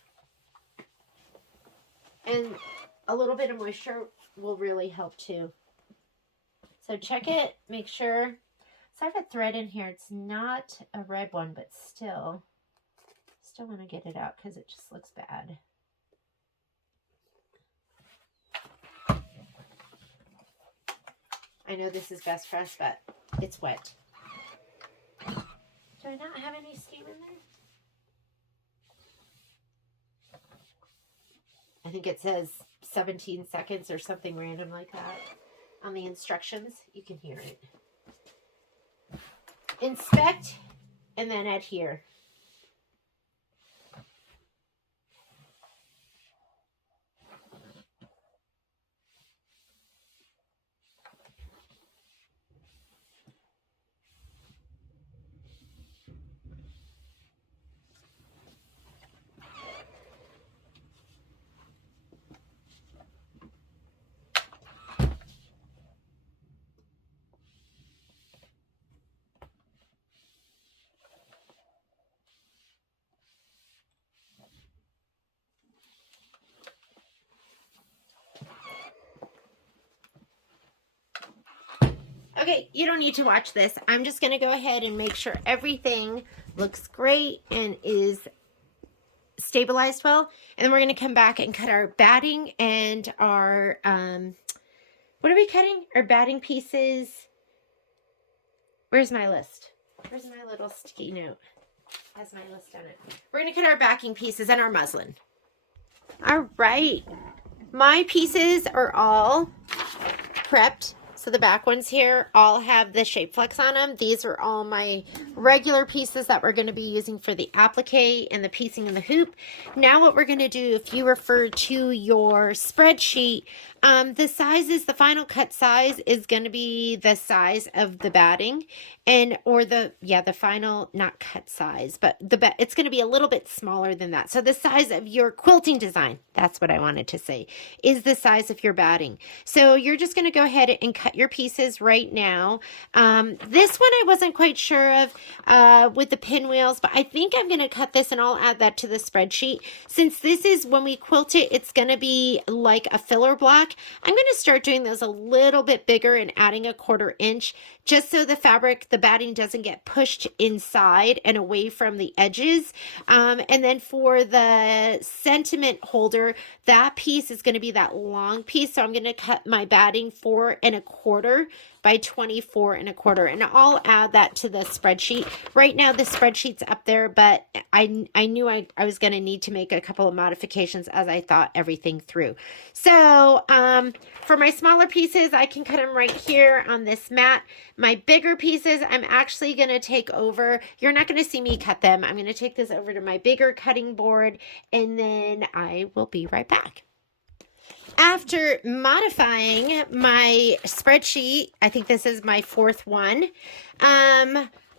And a little bit of moisture will really help too. So check it, make sure. So I have a thread in here. It's not a red one, but still want to get it out because it just looks bad. I know this is best press, but it's wet. Do I not have any steam in there? I think it says 17 seconds or something random like that. on the instructions. You can hear it. Inspect and then adhere. Okay, you don't need to watch this. I'm just going to go ahead and make sure everything looks great and is stabilized well. And then we're going to come back and cut our batting and our, what are we cutting? Our batting pieces. Where's my list? Where's my little sticky note? Has my list on it. We're going to cut our backing pieces and our muslin. All right. My pieces are all prepped. So the back ones here all have the shape flex on them. These are all my regular pieces that we're going to be using for the applique and the piecing and the hoop. Now what we're going to do, if you refer to your spreadsheet, the sizes, the final cut size is going to be the size of the batting or the final, not cut size, but it's going to be a little bit smaller than that. So the size of your quilting design, that's what I wanted to say, is the size of your batting. So you're just going to go ahead and cut your pieces right now. This one I wasn't quite sure of with the pinwheels, but I think I'm going to cut this and I'll add that to the spreadsheet. Since this is, when we quilt it, it's going to be like a filler block. I'm going to start doing those a little bit bigger and adding a 1/4 inch just so the fabric, the batting doesn't get pushed inside and away from the edges. And then for the sentiment holder, that piece is going to be that long piece. So I'm going to cut my batting 4 1/4 by 24 1/4. And I'll add that to the spreadsheet. Right now the spreadsheet's up there, but I knew I was going to need to make a couple of modifications as I thought everything through. So for my smaller pieces, I can cut them right here on this mat. My bigger pieces, I'm actually going to take over. You're not going to see me cut them. I'm going to take this over to my bigger cutting board, and then I will be right back. After modifying my spreadsheet, I think this is my 4th one,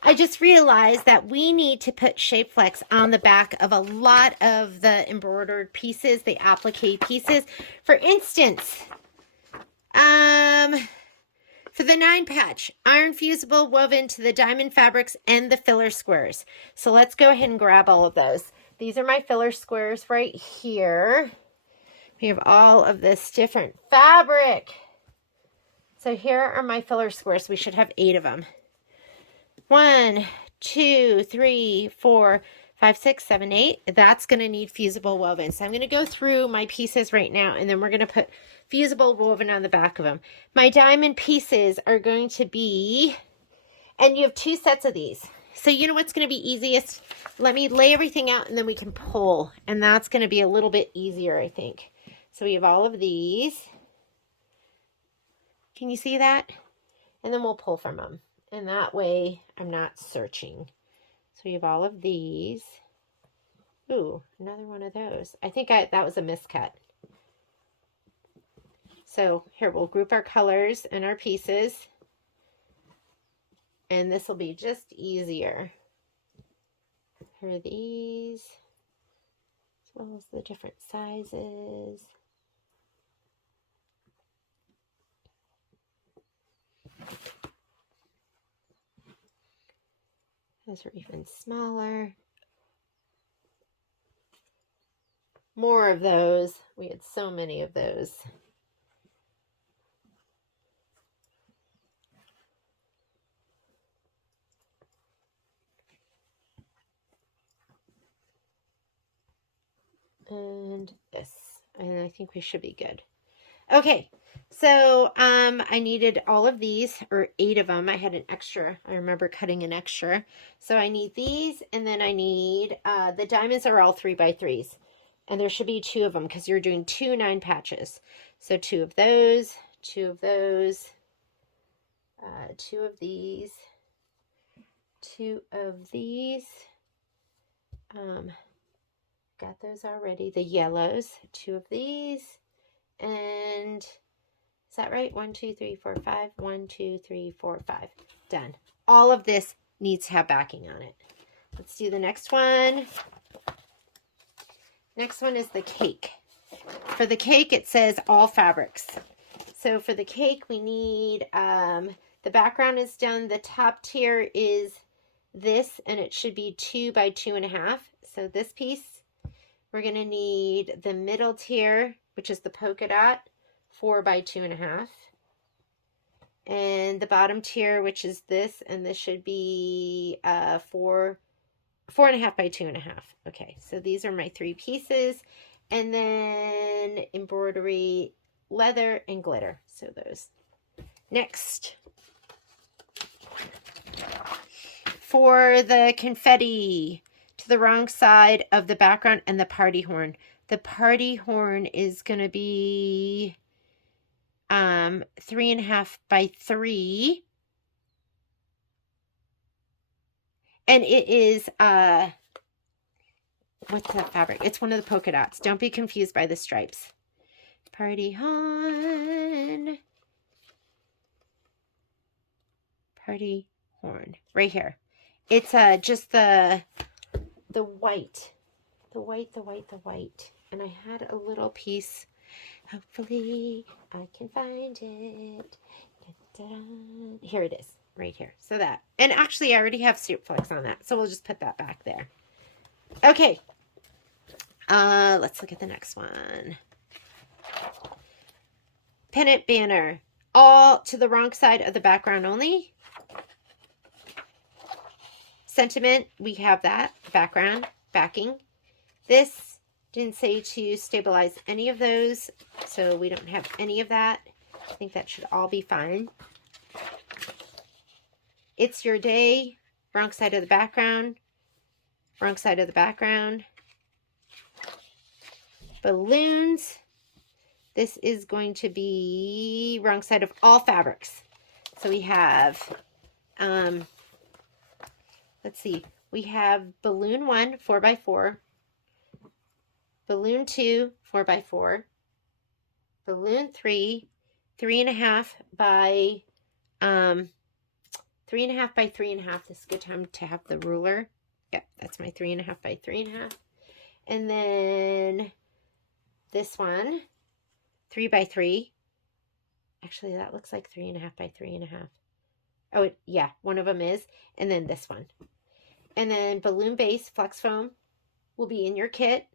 I just realized that we need to put shape flex on the back of a lot of the embroidered pieces, the applique pieces. For instance, for the 9 patch, iron fusible woven to the diamond fabrics and the filler squares. So let's go ahead and grab all of those. These are my filler squares right here. We have all of this different fabric. So here are my filler squares. We should have 8 of them. 1, 2, 3, 4, 5, 6, 7, 8. That's going to need fusible woven. So I'm going to go through my pieces right now, and then we're going to put fusible woven on the back of them. My diamond pieces are going to be, and you have 2 sets of these. So you know what's going to be easiest? Let me lay everything out, and then we can pull. And that's going to be a little bit easier, I think. So we have all of these. Can you see that? And then we'll pull from them. And that way I'm not searching. So we have all of these. Ooh, another one of those. I think that was a miscut. So here, we'll group our colors and our pieces. And this will be just easier. Here are these, as well as the different sizes. Those are even smaller. More of those. We had so many of those. And this. And I think we should be good. Okay, so I needed all of these, or 8 of them. I had an extra. I remember cutting an extra. So I need these, and then I need, the diamonds are all 3x3s. And there should be 2 of them because you're doing 2 9 patches. So 2 of those, 2 of those, 2 of these, 2 of these. Got those already. The yellows, 2 of these, and is that right? 1, 2, 3, 4, 5. 1, 2, 3, 4, 5. Done. All of this needs to have backing on it. Let's do the next one. Next one is the cake. For the cake, it says all fabrics. So for the cake, we need, the background is done. The top tier is this, and it should be 2 by 2.5. So this piece, we're going to need the middle tier, which is the polka dot, 4 by 2.5. And the bottom tier, which is this, and this should be 4.5 by 2.5. Okay, so these are my 3 pieces. And then embroidery, leather, and glitter. So those. Next. For the confetti, to the wrong side of the background and the party horn. The party horn is going to be 3.5 by 3. And it is, what's that fabric? It's one of the polka dots. Don't be confused by the stripes. Party horn. Party horn. Right here. It's just the white. The white. And I had a little piece. Hopefully I can find it. Da-da-da. Here it is. Right here. So that. And actually I already have soup flakes on that. So we'll just put that back there. Okay. Let's look at the next one. Pennant banner. All to the wrong side of the background only. Sentiment, we have that. Background, backing. This didn't say to stabilize any of those, so we don't have any of that. I think that should all be fine. It's your day. Wrong side of the background. Wrong side of the background. Balloons. This is going to be wrong side of all fabrics. So we have, let's see, we have balloon 1, 4 by 4, balloon 2, 4 by 4, balloon 3, 3.5 by 3.5 by 3.5. This is a good time to have the ruler. Yep, that's my 3.5 by 3.5. And then this one, 3 by 3. Actually, that looks like 3.5 by 3.5. Oh, yeah, one of them is. And then this one. And then balloon base, flex foam will be in your kit.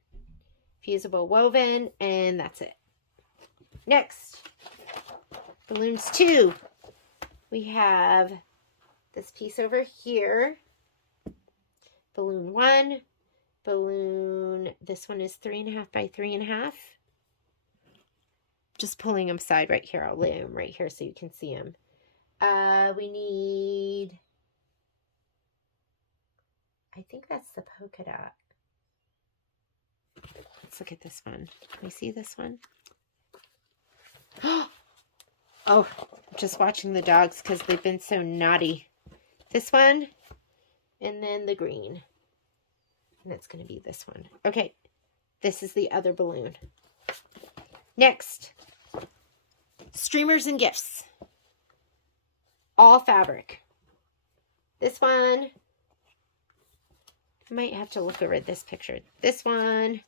Fusible woven, and that's it. Next, balloons 2. We have this piece over here. Balloon 1. Balloon, this one is 3.5 by 3.5. Just pulling them aside right here. I'll lay them right here so you can see them. We need, I think that's the polka dot. Let's look at this one. Can we see this one? Oh, just watching the dogs because they've been so naughty. This one, and then the green. And it's going to be this one. Okay, this is the other balloon. Next, streamers and gifts. All fabric. This one, I might have to look over at this picture. This one,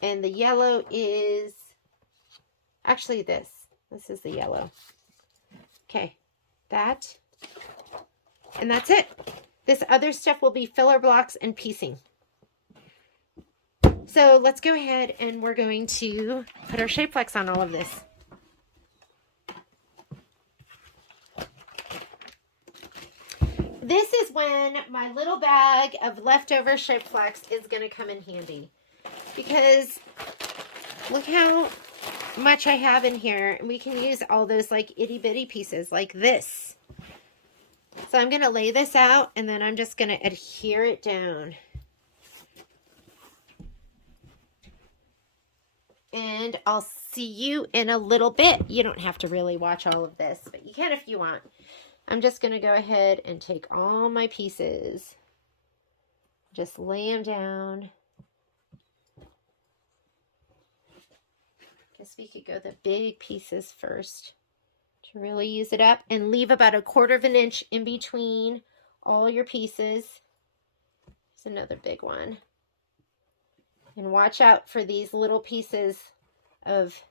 and the yellow is, actually this is the yellow. Okay, that, and that's it. This other stuff will be filler blocks and piecing. So let's go ahead and we're going to put our shape flex on all of this. This is when my little bag of leftover shape flex is going to come in handy. Because look how much I have in here. And we can use all those like itty bitty pieces like this. So I'm going to lay this out and then I'm just going to adhere it down. And I'll see you in a little bit. You don't have to really watch all of this, but you can if you want. I'm just going to go ahead and take all my pieces. Just lay them down. Guess we could go the big pieces first to really use it up, and leave about 1/4 of an inch in between all your pieces. There's another big one. And watch out for these little pieces of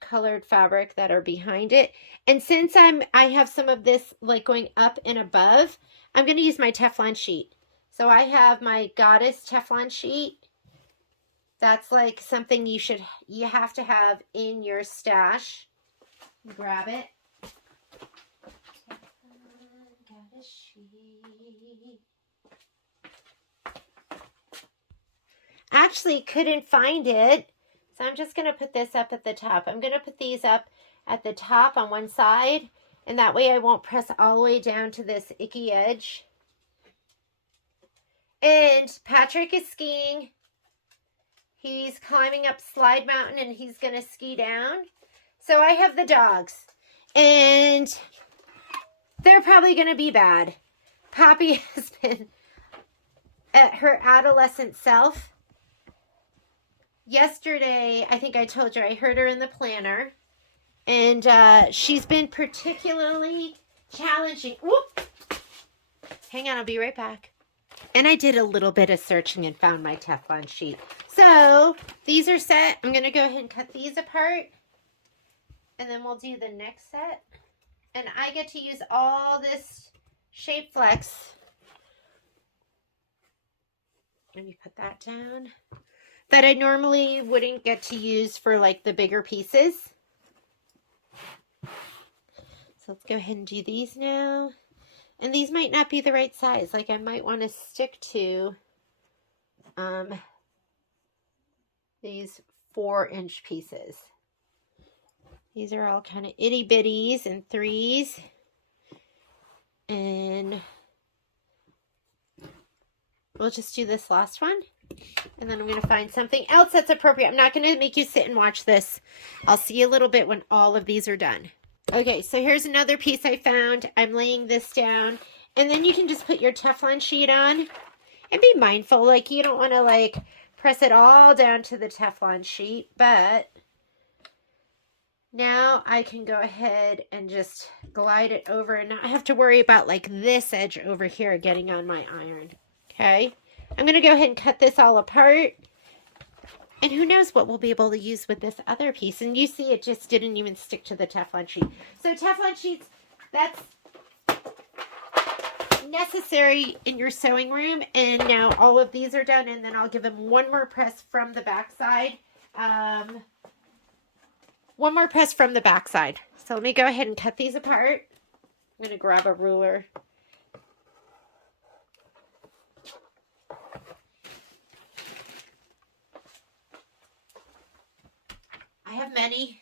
colored fabric that are behind it. And since I have some of this like going up and above, I'm going to use my Teflon sheet. So I have my Goddess Teflon sheet. That's like something you have to have in your stash. Grab it. Goddess sheet. Actually couldn't find it, so I'm just going to put this up at the top. I'm going to put these up at the top on one side, and that way I won't press all the way down to this icky edge. And Patrick is skiing. He's climbing up Slide Mountain, and he's going to ski down. So I have the dogs, and they're probably going to be bad. Poppy has been at her adolescent self. Yesterday, I think I told you, I heard her in the planner, and she's been particularly challenging. Whoop! Hang on, I'll be right back. And I did a little bit of searching and found my Teflon sheet. So these are set. I'm going to go ahead and cut these apart, and then we'll do the next set. And I get to use all this Shape Flex. Let me put that down. That I normally wouldn't get to use for like the bigger pieces. So let's go ahead and do these now. And these might not be the right size. Like I might want to stick to these 4-inch pieces. These are all kind of itty bitties and 3s. And we'll just do this last one. And then I'm going to find something else that's appropriate. I'm not going to make you sit and watch this. I'll see you a little bit when all of these are done. Okay, so here's another piece I found. I'm laying this down. And then you can just put your Teflon sheet on. And be mindful, like you don't want to like press it all down to the Teflon sheet. But now I can go ahead and just glide it over and not have to worry about like this edge over here getting on my iron. Okay. I'm going to go ahead and cut this all apart. And who knows what we'll be able to use with this other piece. And you see it just didn't even stick to the Teflon sheet. So Teflon sheets, that's necessary in your sewing room. And now all of these are done. And then I'll give them one more press from the back side. One more press from the back side. So let me go ahead and cut these apart. I'm going to grab a ruler. I have many.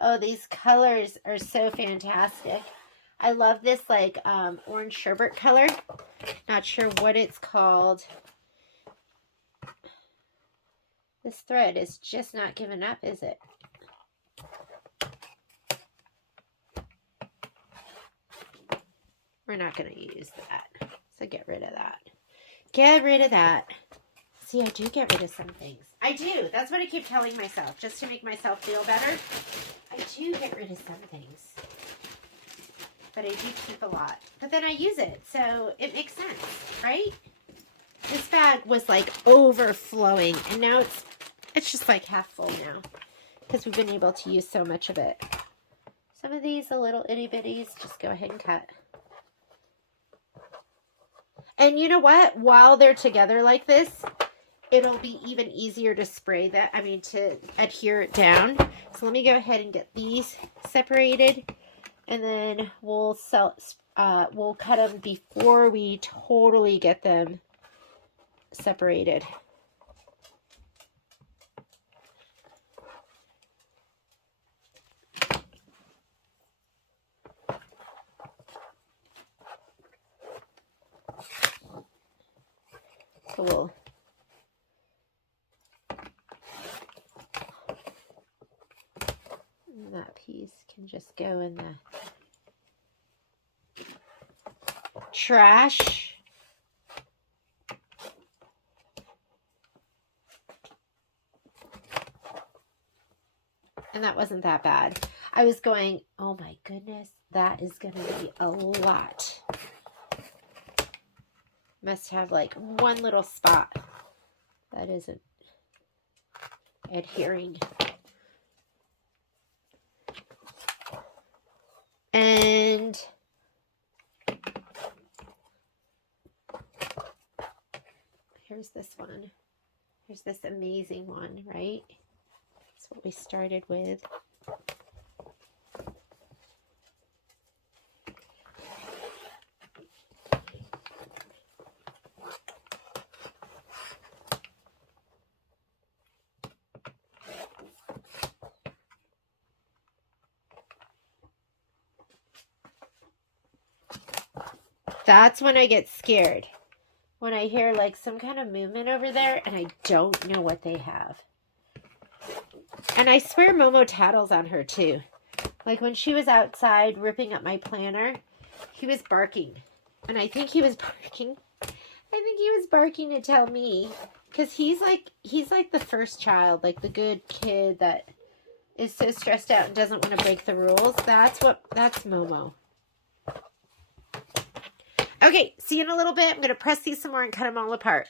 Oh, these colors are so fantastic. I love this like orange sherbet color. Not sure what it's called. This thread is just not giving up, is it? We're not going to use that. So get rid of that. Get rid of that. See, I do get rid of some things. I do. That's what I keep telling myself, just to make myself feel better. I do get rid of some things. But I do keep a lot. But then I use it, so it makes sense, right? This bag was like overflowing, and now it's just like half full now because we've been able to use so much of it. Some of these, the little itty bitties, just go ahead and cut. And you know what? While they're together like this, it'll be even easier to spray that, to adhere it down. So let me go ahead and get these separated. And then we'll cut them before we totally get them separated. Cool. And that piece can just go in the trash. And that wasn't that bad. I was going, oh my goodness, that is going to be a lot. Must have like one little spot that isn't adhering. And here's this one. Here's this amazing one, right? That's what we started with. That's when I get scared. When I hear like some kind of movement over there and I don't know what they have. And I swear Momo tattles on her too. Like when she was outside ripping up my planner, he was barking. And I think he was barking. To tell me. Because he's like the first child, like the good kid that is so stressed out and doesn't want to break the rules. That's Momo. Okay, see you in a little bit. I'm going to press these some more and cut them all apart.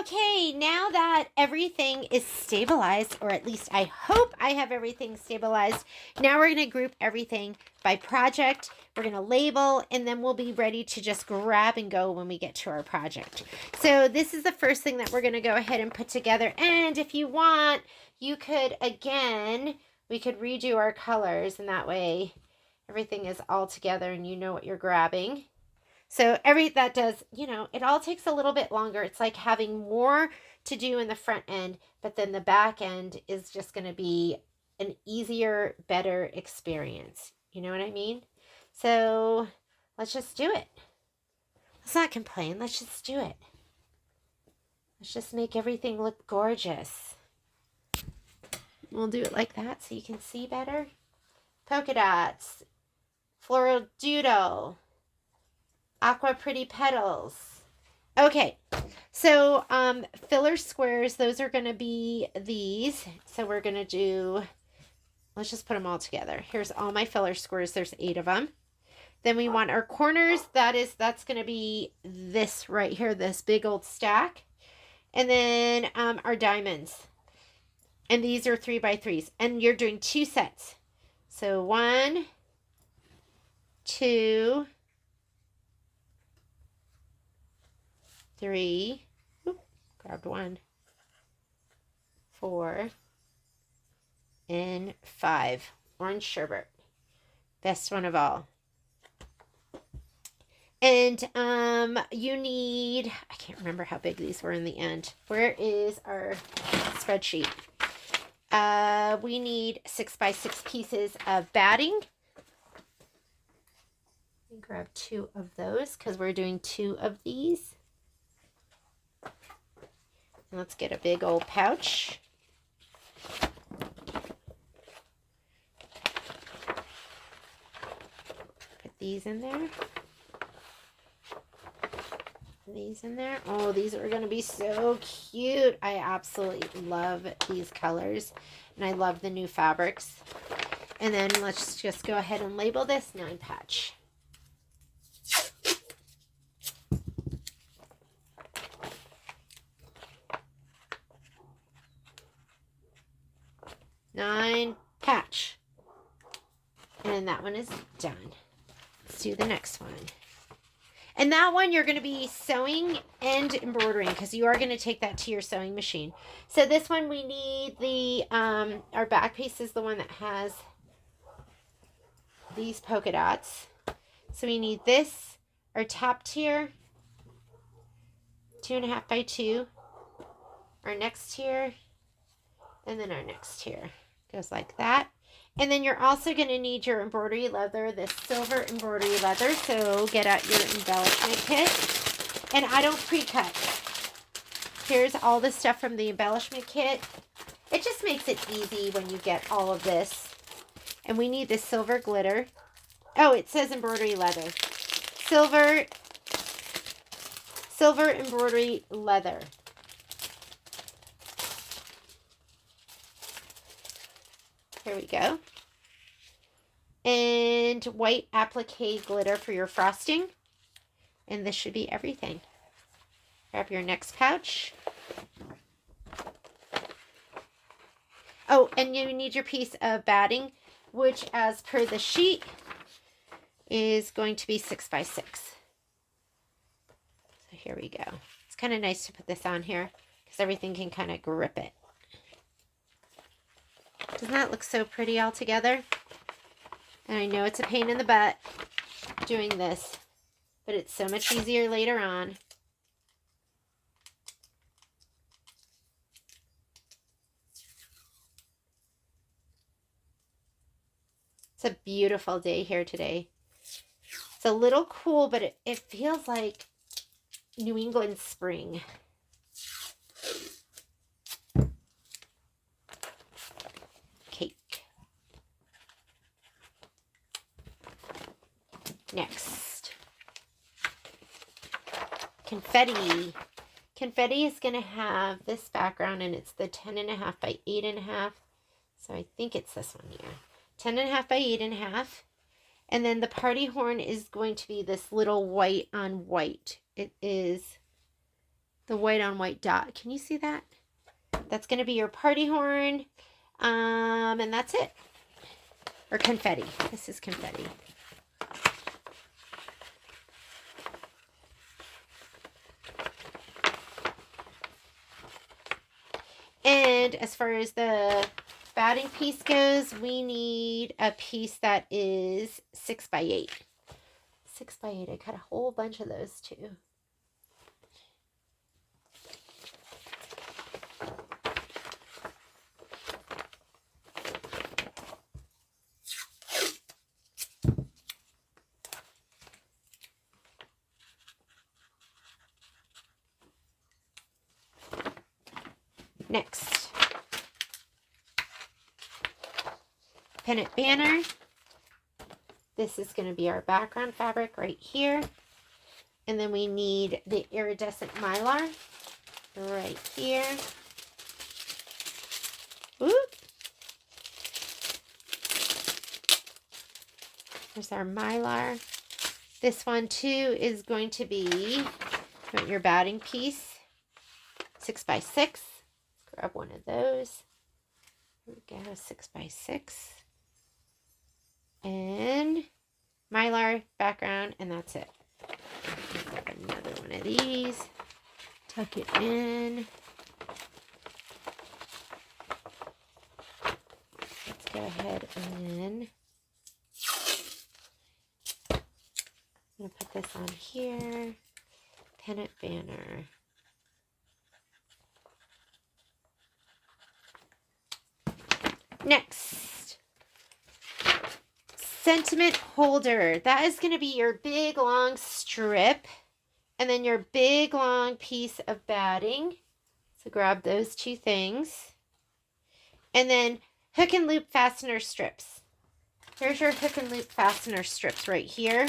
Okay, now that everything is stabilized, or at least I hope I have everything stabilized, now we're going to group everything by project. We're going to label, and then we'll be ready to just grab and go when we get to our project. So this is the first thing that we're going to go ahead and put together. And if you want, you could, again, we could redo our colors, and that way everything is all together and you know what you're grabbing. So that does, it all takes a little bit longer. It's like having more to do in the front end, but then the back end is just going to be an easier, better experience. You know what I mean? So let's just do it. Let's not complain. Let's just do it. Let's just make everything look gorgeous. We'll do it like that so you can see better. Polka dots, floral doodle, aqua pretty petals. Okay, so filler squares, those are going to be these. So we're going to do, let's just put them all together. Here's all my filler squares. There's 8 of them. Then we want our corners. That's going to be this right here, this big old stack. And then our diamonds. And these are 3x3s. And you're doing 2 sets. So 1, 2, 3, grabbed 1, 4, and 5. Orange sherbet. Best one of all. And you need, I can't remember how big these were in the end. Where is our spreadsheet? We need 6x6 pieces of batting. Let me grab 2 of those because we're doing 2 of these. Let's get a big old pouch. Put these in there. These in there. Oh, these are going to be so cute. I absolutely love these colors. And I love the new fabrics. And then let's just go ahead and label this 9 patch. Patch. And that one is done. Let's do the next one. And that one you're going to be sewing and embroidering because you are going to take that to your sewing machine. So this one we need the, our back piece is the one that has these polka dots. So we need this, our top tier, 2.5 by 2, our next tier, and then our next tier. Goes like that. And then you're also going to need your embroidery leather, this silver embroidery leather. So get out your embellishment kit. And I don't pre-cut. Here's all the stuff from the embellishment kit. It just makes it easy when you get all of this. And we need this silver glitter. Oh, it says embroidery leather. Silver embroidery leather. Here we go. And white applique glitter for your frosting. And this should be everything. Grab your next pouch. Oh, and you need your piece of batting, which as per the sheet is going to be 6 by 6. So here we go. It's kind of nice to put this on here because everything can kind of grip it. Doesn't that look so pretty all together? And I know it's a pain in the butt doing this, but it's so much easier later on. It's a beautiful day here today. It's a little cool, but it feels like New England spring. Cake. Next. Confetti. Confetti is going to have this background, and it's the 10.5 by 8.5. So I think it's this one here. 10.5 by 8.5. And then the party horn is going to be this little white on white. It is the white on white dot. Can you see that? That's going to be your party horn. And that's it. Or confetti. This is confetti. And as far as the batting piece goes, we need a piece that is 6 by 8. 6 by 8. I cut a whole bunch of those too. Next, pennant banner. This is going to be our background fabric right here. And then we need the iridescent mylar right here. Whoop. There's our mylar. This one too is going to be your batting piece, 6 by 6. Grab one of those. Here we go, 6 by 6. And mylar background, and that's it. Grab another one of these. Tuck it in. Let's go ahead and I'm going to put this on here. Pennant banner. Next, sentiment holder. That is going to be your big long strip and then your big long piece of batting. So grab those two things. And then hook and loop fastener strips. Here's your hook and loop fastener strips right here.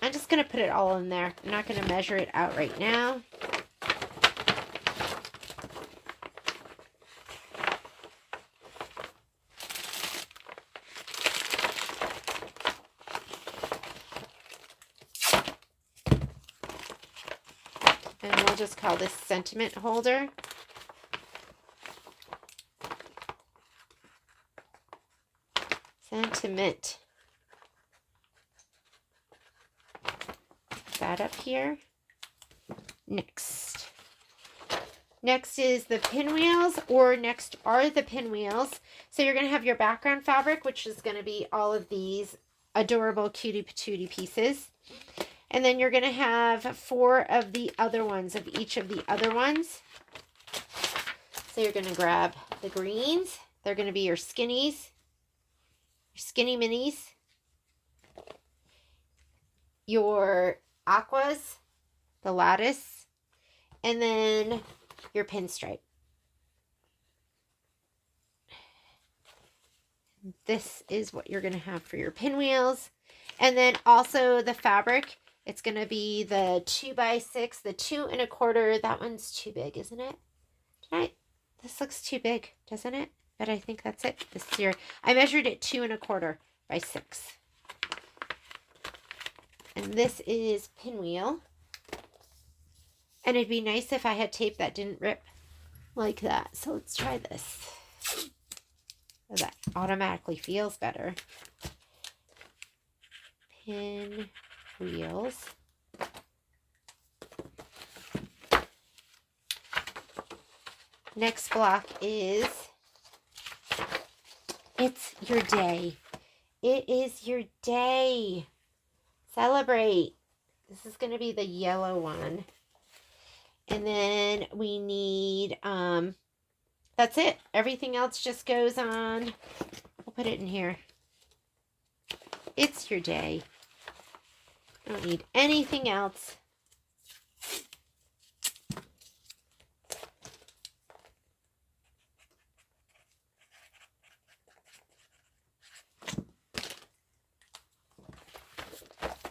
I'm just going to put it all in there. I'm not going to measure it out right now. And we'll just call this sentiment holder. Sentiment. Put that up here. Next. Next is the pinwheels, or next are the pinwheels. So you're going to have your background fabric, which is going to be all of these adorable cutie patootie pieces. And then you're going to have 4 of the other ones, of each of the other ones. So you're going to grab the greens. They're going to be your skinnies, your skinny minis, your aquas, the lattice, and then your pinstripe. This is what you're going to have for your pinwheels. And then also the fabric, it's going to be the 2x6, the 2 1/4. That one's too big, isn't it? This looks too big, doesn't it? But I think that's it. This is I measured it 2 1/4 by 6. And this is pinwheel. And it'd be nice if I had tape that didn't rip like that. So let's try this. That automatically feels better. Pin wheels. Next block is It's Your Day. It is your day. Celebrate. This is going to be the yellow one. And then we need, that's it. Everything else just goes on. We'll put it in here. It's your day. I don't need anything else.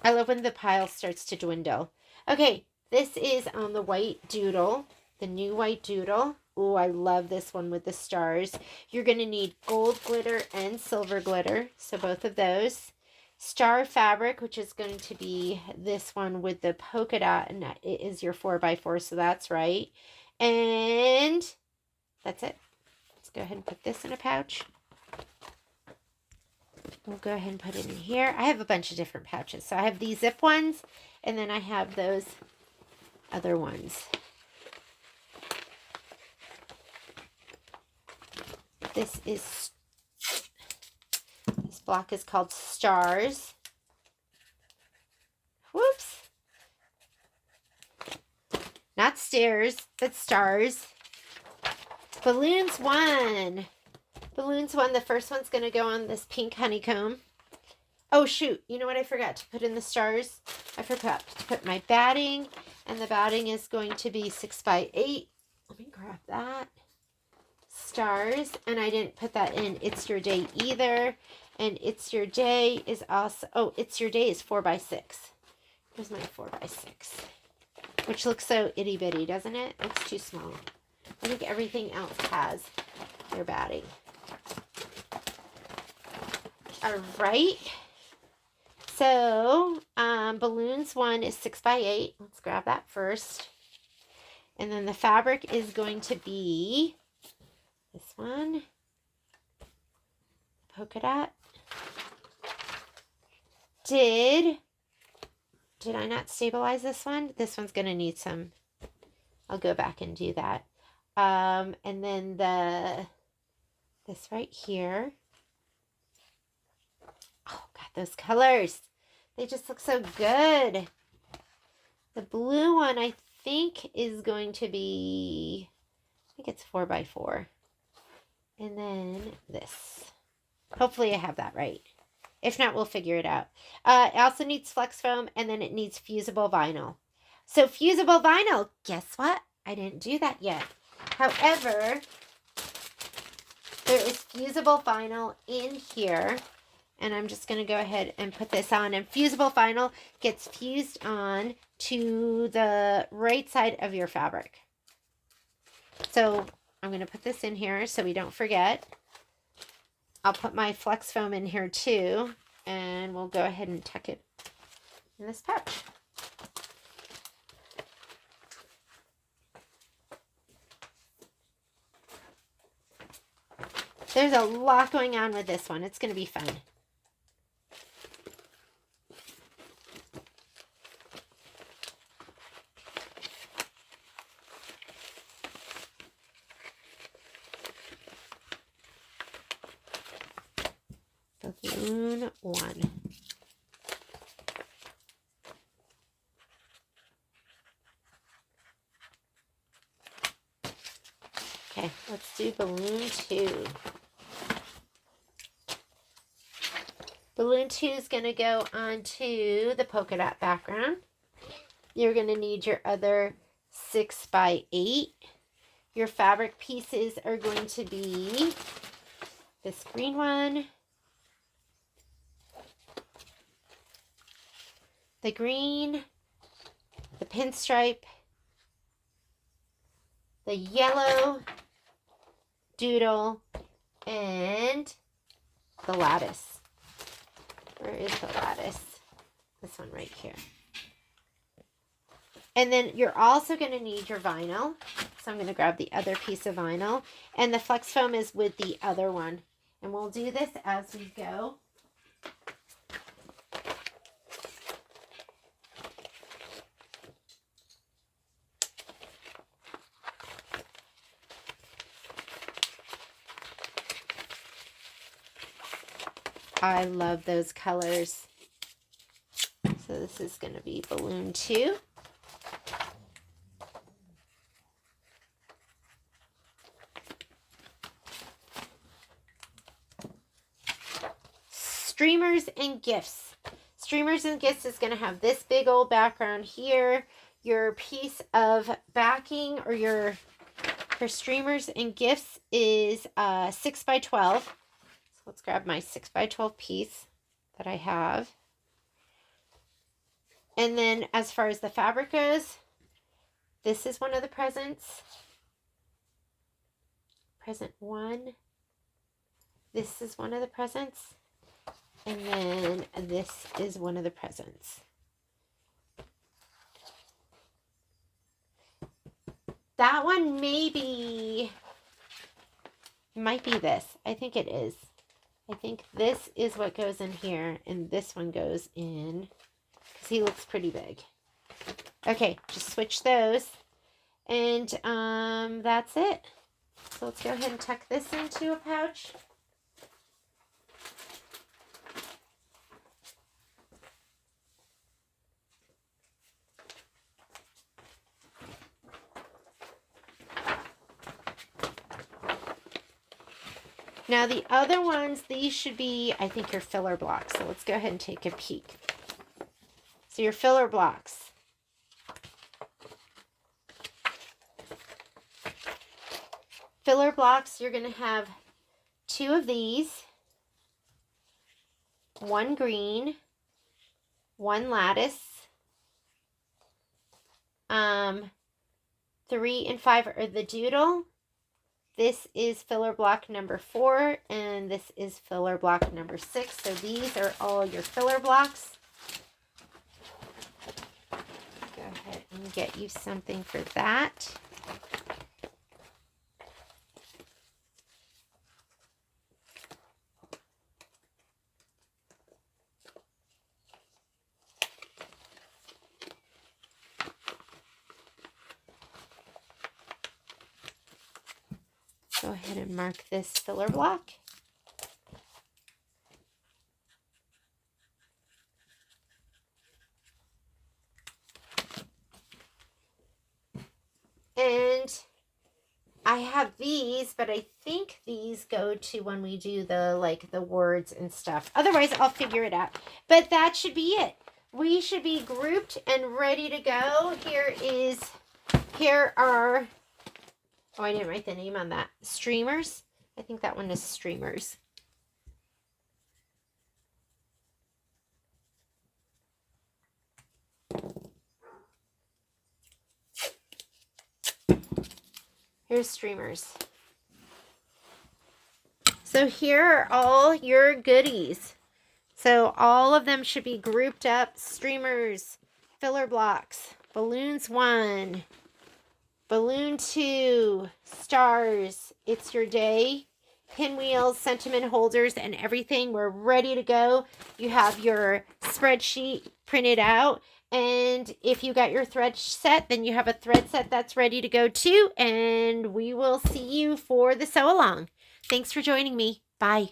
I love when the pile starts to dwindle. Okay, this is on the white doodle, the new white doodle. Oh, I love this one with the stars. You're going to need gold glitter and silver glitter, so both of those. Star fabric, which is going to be this one with the polka dot, and it is your 4x4, so that's right. And that's it. Let's go ahead and put this in a pouch. We'll go ahead and put it in here. I have a bunch of different pouches. So I have these zip ones, and then I have those other ones. This block is called Stars. Whoops. Not stairs, but stars. Balloons 1. Balloons 1, the first one's going to go on this pink honeycomb. Oh, shoot. You know what I forgot to put in the stars? I forgot to put my batting, and the batting is going to be 6x8. Let me grab that. Stars, and I didn't put that in It's Your Day either. And It's Your Day is also, oh, It's Your Day is 4x6. Here's my 4x6, which looks so itty bitty, doesn't it? Looks too small. I think everything else has their batting. All right. So, balloons 1 is 6x8. Let's grab that first. And then the fabric is going to be this one. Polka dot. Did I not stabilize this one? This one's going to need some. I'll go back and do that. And then this right here. Oh, God, those colors. They just look so good. The blue one, I think, is going to be, I think it's 4x4. And then this. Hopefully I have that right. If not, we'll figure it out. It also needs flex foam, and then it needs fusible vinyl. So fusible vinyl, guess what? I didn't do that yet. However, there is fusible vinyl in here. And I'm just going to go ahead and put this on. And fusible vinyl gets fused on to the right side of your fabric. So I'm going to put this in here so we don't forget. I'll put my flex foam in here too. And we'll go ahead and tuck it in this pouch. There's a lot going on with this one. It's going to be fun. Balloon 1. Okay, let's do balloon 2. Balloon 2 is going to go onto the polka dot background. You're going to need your other 6x8. Your fabric pieces are going to be this green one, the green, the pinstripe, the yellow doodle, and the lattice. Where is the lattice? This one right here. And then you're also going to need your vinyl. So I'm going to grab the other piece of vinyl. And the flex foam is with the other one. And we'll do this as we go. I love those colors. So this is going to be balloon 2. Streamers and gifts. Streamers and gifts is going to have this big old background here. Your piece of backing or your for streamers and gifts is 6x12. So let's grab my 6x12 piece that I have. And then as far as the fabric goes, this is one of the presents. Present 1. This is one of the presents. And then this is one of the presents. That one might be this. I think it is. I think this is what goes in here, and this one goes in, because he looks pretty big. Okay, just switch those, and that's it. So let's go ahead and tuck this into a pouch. Now the other ones, these should be, I think, your filler blocks. So let's go ahead and take a peek. So your filler blocks. Filler blocks, you're going to have 2 of these. 1 green. 1 lattice. 3 and 5 are the doodle. This is filler block number 4, and this is filler block number 6. So these are all your filler blocks. Go ahead and get you something for that. Go ahead and mark this filler block. And I have these, but I think these go to when we do the words and stuff. Otherwise, I'll figure it out. But that should be it. We should be grouped and ready to go. Here are, oh, I didn't write the name on that. Streamers. I think that one is streamers. Here's streamers. So here are all your goodies. So all of them should be grouped up. Streamers, filler blocks, balloons 1, balloon 2, stars, it's your day, pinwheels, sentiment holders, and everything. We're ready to go. You have your spreadsheet printed out. And if you got your thread set, then you have a thread set that's ready to go too. And we will see you for the sew along. Thanks for joining me. Bye.